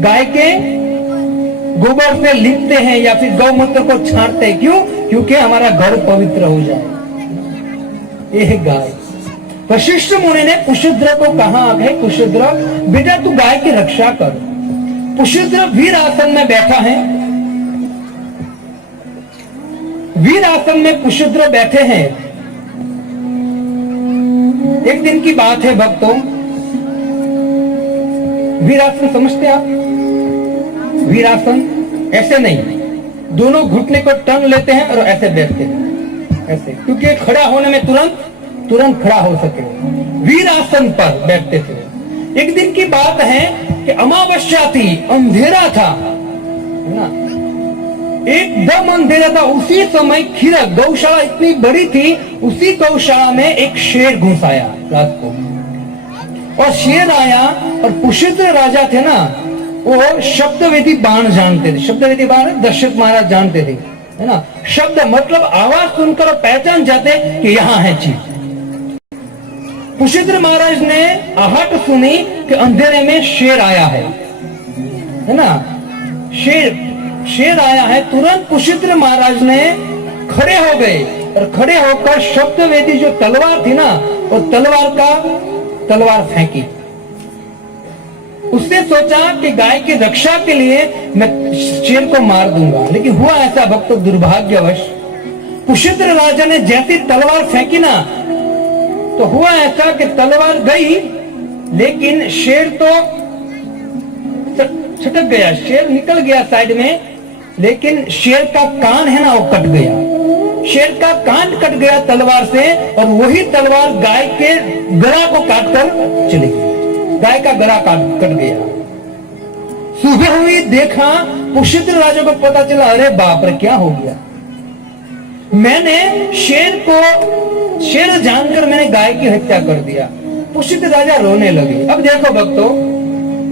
गाय के गोबर से लिपते हैं या फिर गौमूत्र को छांटते हैं। क्यों? क्योंकि हमारा घर पवित्र हो जाए। यह गाय। वशिष्ठ मुनि ने पुष्यद्र को कहा है, पुष्यद्र बेटा तू गाय की रक्षा कर। पुष्यद्र वीर आसन में बैठा है, वीर आसन में पुष्यद्र बैठे हैं। एक दिन की बात है भक्तों, वीरासन समझते आप? वीरासन ऐसे नहीं, दोनों घुटने को टन लेते हैं और ऐसे बैठते हैं, ऐसे, क्योंकि खड़ा होने में तुरंत खड़ा हो सके। वीरासन पर बैठते थे। एक दिन की बात है कि अमावस्या थी, अंधेरा था ना, एकदम अंधेरा था। उसी समय खीरक गौशाला इतनी बड़ी थी, उसी गौशाला में एक शेर घुस आया रात को। और शेर आया और पुष्यद्र राजा थे ना, वो शब्दवेदी बाण जानते थे। शब्दवेदी बाण दशरथ महाराज जानते थे, है ना। शब्द मतलब आवाज सुनकर पहचान जाते कि यहां है चीज। पुष्यद्र महाराज ने आहट सुनी कि अंधेरे में शेर आया है ना, शेर आया है। तुरंत पुष्यद्र महाराज ने खड़े हो गए और खड़े होकर शब्दवेदी जो तलवार थी ना, वो तलवार फेंकी। उसने सोचा कि गाय की रक्षा के लिए मैं शेर को मार दूंगा। लेकिन हुआ ऐसा भक्त, दुर्भाग्यवश पुष्यद्र राजा ने जैसी तलवार फेंकी ना, तो हुआ ऐसा कि तलवार गई, लेकिन शेर तो छटक गया, शेर निकल गया साइड में, लेकिन शेर का कान है ना, वो कट गया। शेर का कान कट गया तलवार से, और वही तलवार गाय के गला को काटकर चली गई। गाय का गला कट गया। सुबह हुई, देखा, पुष्यद्र राजा को पता चला, अरे बाप रे क्या हो गया, मैंने शेर जानकर मैंने गाय की हत्या कर दिया। पुष्यद्र राजा रोने लगे। अब देखो भक्तों,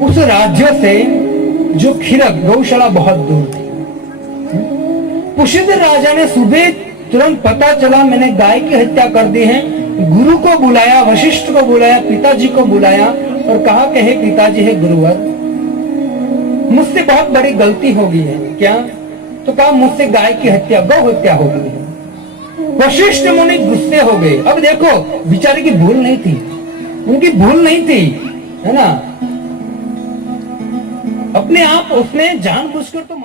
उस राज्य से जो खीरक गौशाला बहुत दूर थी, पुष्यद्र राजा ने सुबह तुरंत पता चला मैंने गाय की हत्या कर दी है, गुरु को बुलाया, वशिष्ठ को बुलाया, पिताजी को बुलाया और कहा कि हे पिताजी, हे गुरुवर, मुझसे बहुत बड़ी गलती हो गई है। क्या? तो कहा मुझसे गाय की हत्या, गौ हत्या हो गई है। वशिष्ठ मुनि गुस्से हो गए। अब देखो, बेचारे की भूल नहीं थी, उनकी भूल नहीं थी, है ना। अपने आप उसने जानबूझकर तो